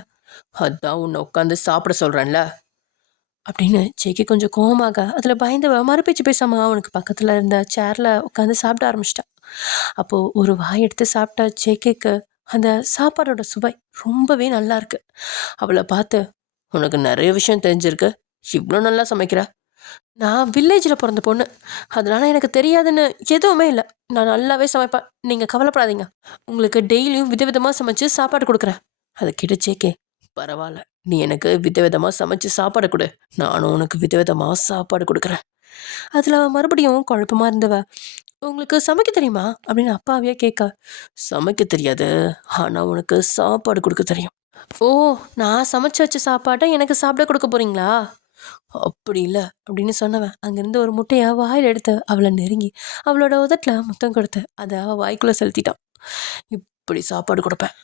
அதான் உன்னை உட்காந்து சாப்பிட சொல்கிறேன்ல அப்படின்னு ஜேகே கொஞ்சம் கோவமாக அதில் பயந்தவ மறுபேச்சு பேசாமல் அவனுக்கு பக்கத்தில் இருந்த சேரில் உட்காந்து சாப்பிட ஆரம்பிச்சிட்டான். அப்போது ஒரு வாய் எடுத்து சாப்பிட்ட ஜேகேக்கு அந்த சாப்பாடோட சுவை ரொம்பவே நல்லா இருக்கு. அவளை பார்த்து, உனக்கு நிறைய விஷயம் தெரிஞ்சிருக்கு, இவ்வளோ நல்லா சமைக்கிற. நான் வில்லேஜில் பிறந்த பொண்ணு, அதனால எனக்கு தெரியாதுன்னு எதுவுமே இல்லை, நான் நல்லாவே சமைப்பேன், நீங்கள் கவலைப்படாதீங்க, உங்களுக்கு டெய்லியும் விதவிதமாக சமைச்சு சாப்பாடு கொடுக்குறேன். அதை கேட்ட ஜேகே, பரவாயில்ல, நீ எனக்கு விதவிதமாக சமைச்சு சாப்பாடு கொடு, நானும் உனக்கு விதவிதமாக சாப்பாடு கொடுக்குறேன். அதில் மறுபடியும் குழப்பமாக இருந்தவ, உங்களுக்கு சமைக்க தெரியுமா அப்படின்னு அப்பாவையே கேட்க, சமைக்க தெரியாது, ஆனால் உனக்கு சாப்பாடு கொடுக்க தெரியும். ஓ, நான் சமைச்சு வச்ச சாப்பாட்டை எனக்கு சாப்பிட கொடுக்க போறீங்களா? அப்படி இல்லை அப்படின்னு சொன்னவன் அங்கேருந்து ஒரு முட்டையை வாயில் எடுத்து அவளை நெருங்கி அவளோட உதட்டில் முத்தம் கொடுத்து அதை அவள் வாய்க்குள்ளே செலுத்திட்டான். இப்படி சாப்பாடு கொடுப்பேன்,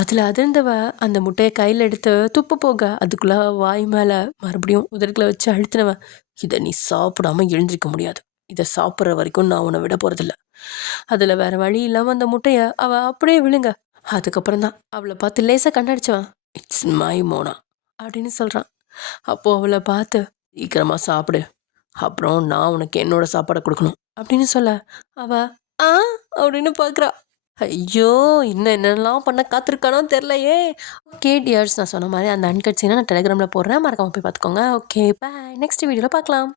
அதில் அதிர்ந்தவ அந்த முட்டையை கையில் எடுத்து துப்ப போக அதுக்குள்ளே வாய் மேலே மறுபடியும் உதடுகளை வச்சு அழுத்தினவ, இதை நீ சாப்பிடாம எழுந்திருக்க முடியாது, இதை சாப்பிட்ற வரைக்கும் நான் உன்னை விட போகிறதில்ல. அதில் வேற வழி இல்லாமல் அந்த முட்டையை அவள் அப்படியே விழுங்க. அதுக்கப்புறம் தான் அவளை பார்த்து லேசாக கண்ணடிச்சவன், இட்ஸ் மை மோனா அப்படின்னு சொல்கிறான். அப்போது அவளை பார்த்து, சீக்கிரமாக சாப்பிடு, அப்புறம் நான் உனக்கு என்னோட சாப்பாடை கொடுக்கணும் அப்படின்னு சொல்ல அவ ஆ அப்படின்னு பார்க்குறா. ஐயோ, இன்னும் என்னென்னலாம் பண்ண காத்திருக்கானோ தெரிலையே. ஓகே டியர்ஸ், நான் சொன்ன மாதிரி அந்த அன்கட் சீனை நான் டெலிகிராமில் போடுறேன், மறக்காம போய் பார்த்துக்கோங்க. ஓகே பாய், நெக்ஸ்ட் வீடியோவில் பார்க்கலாம்.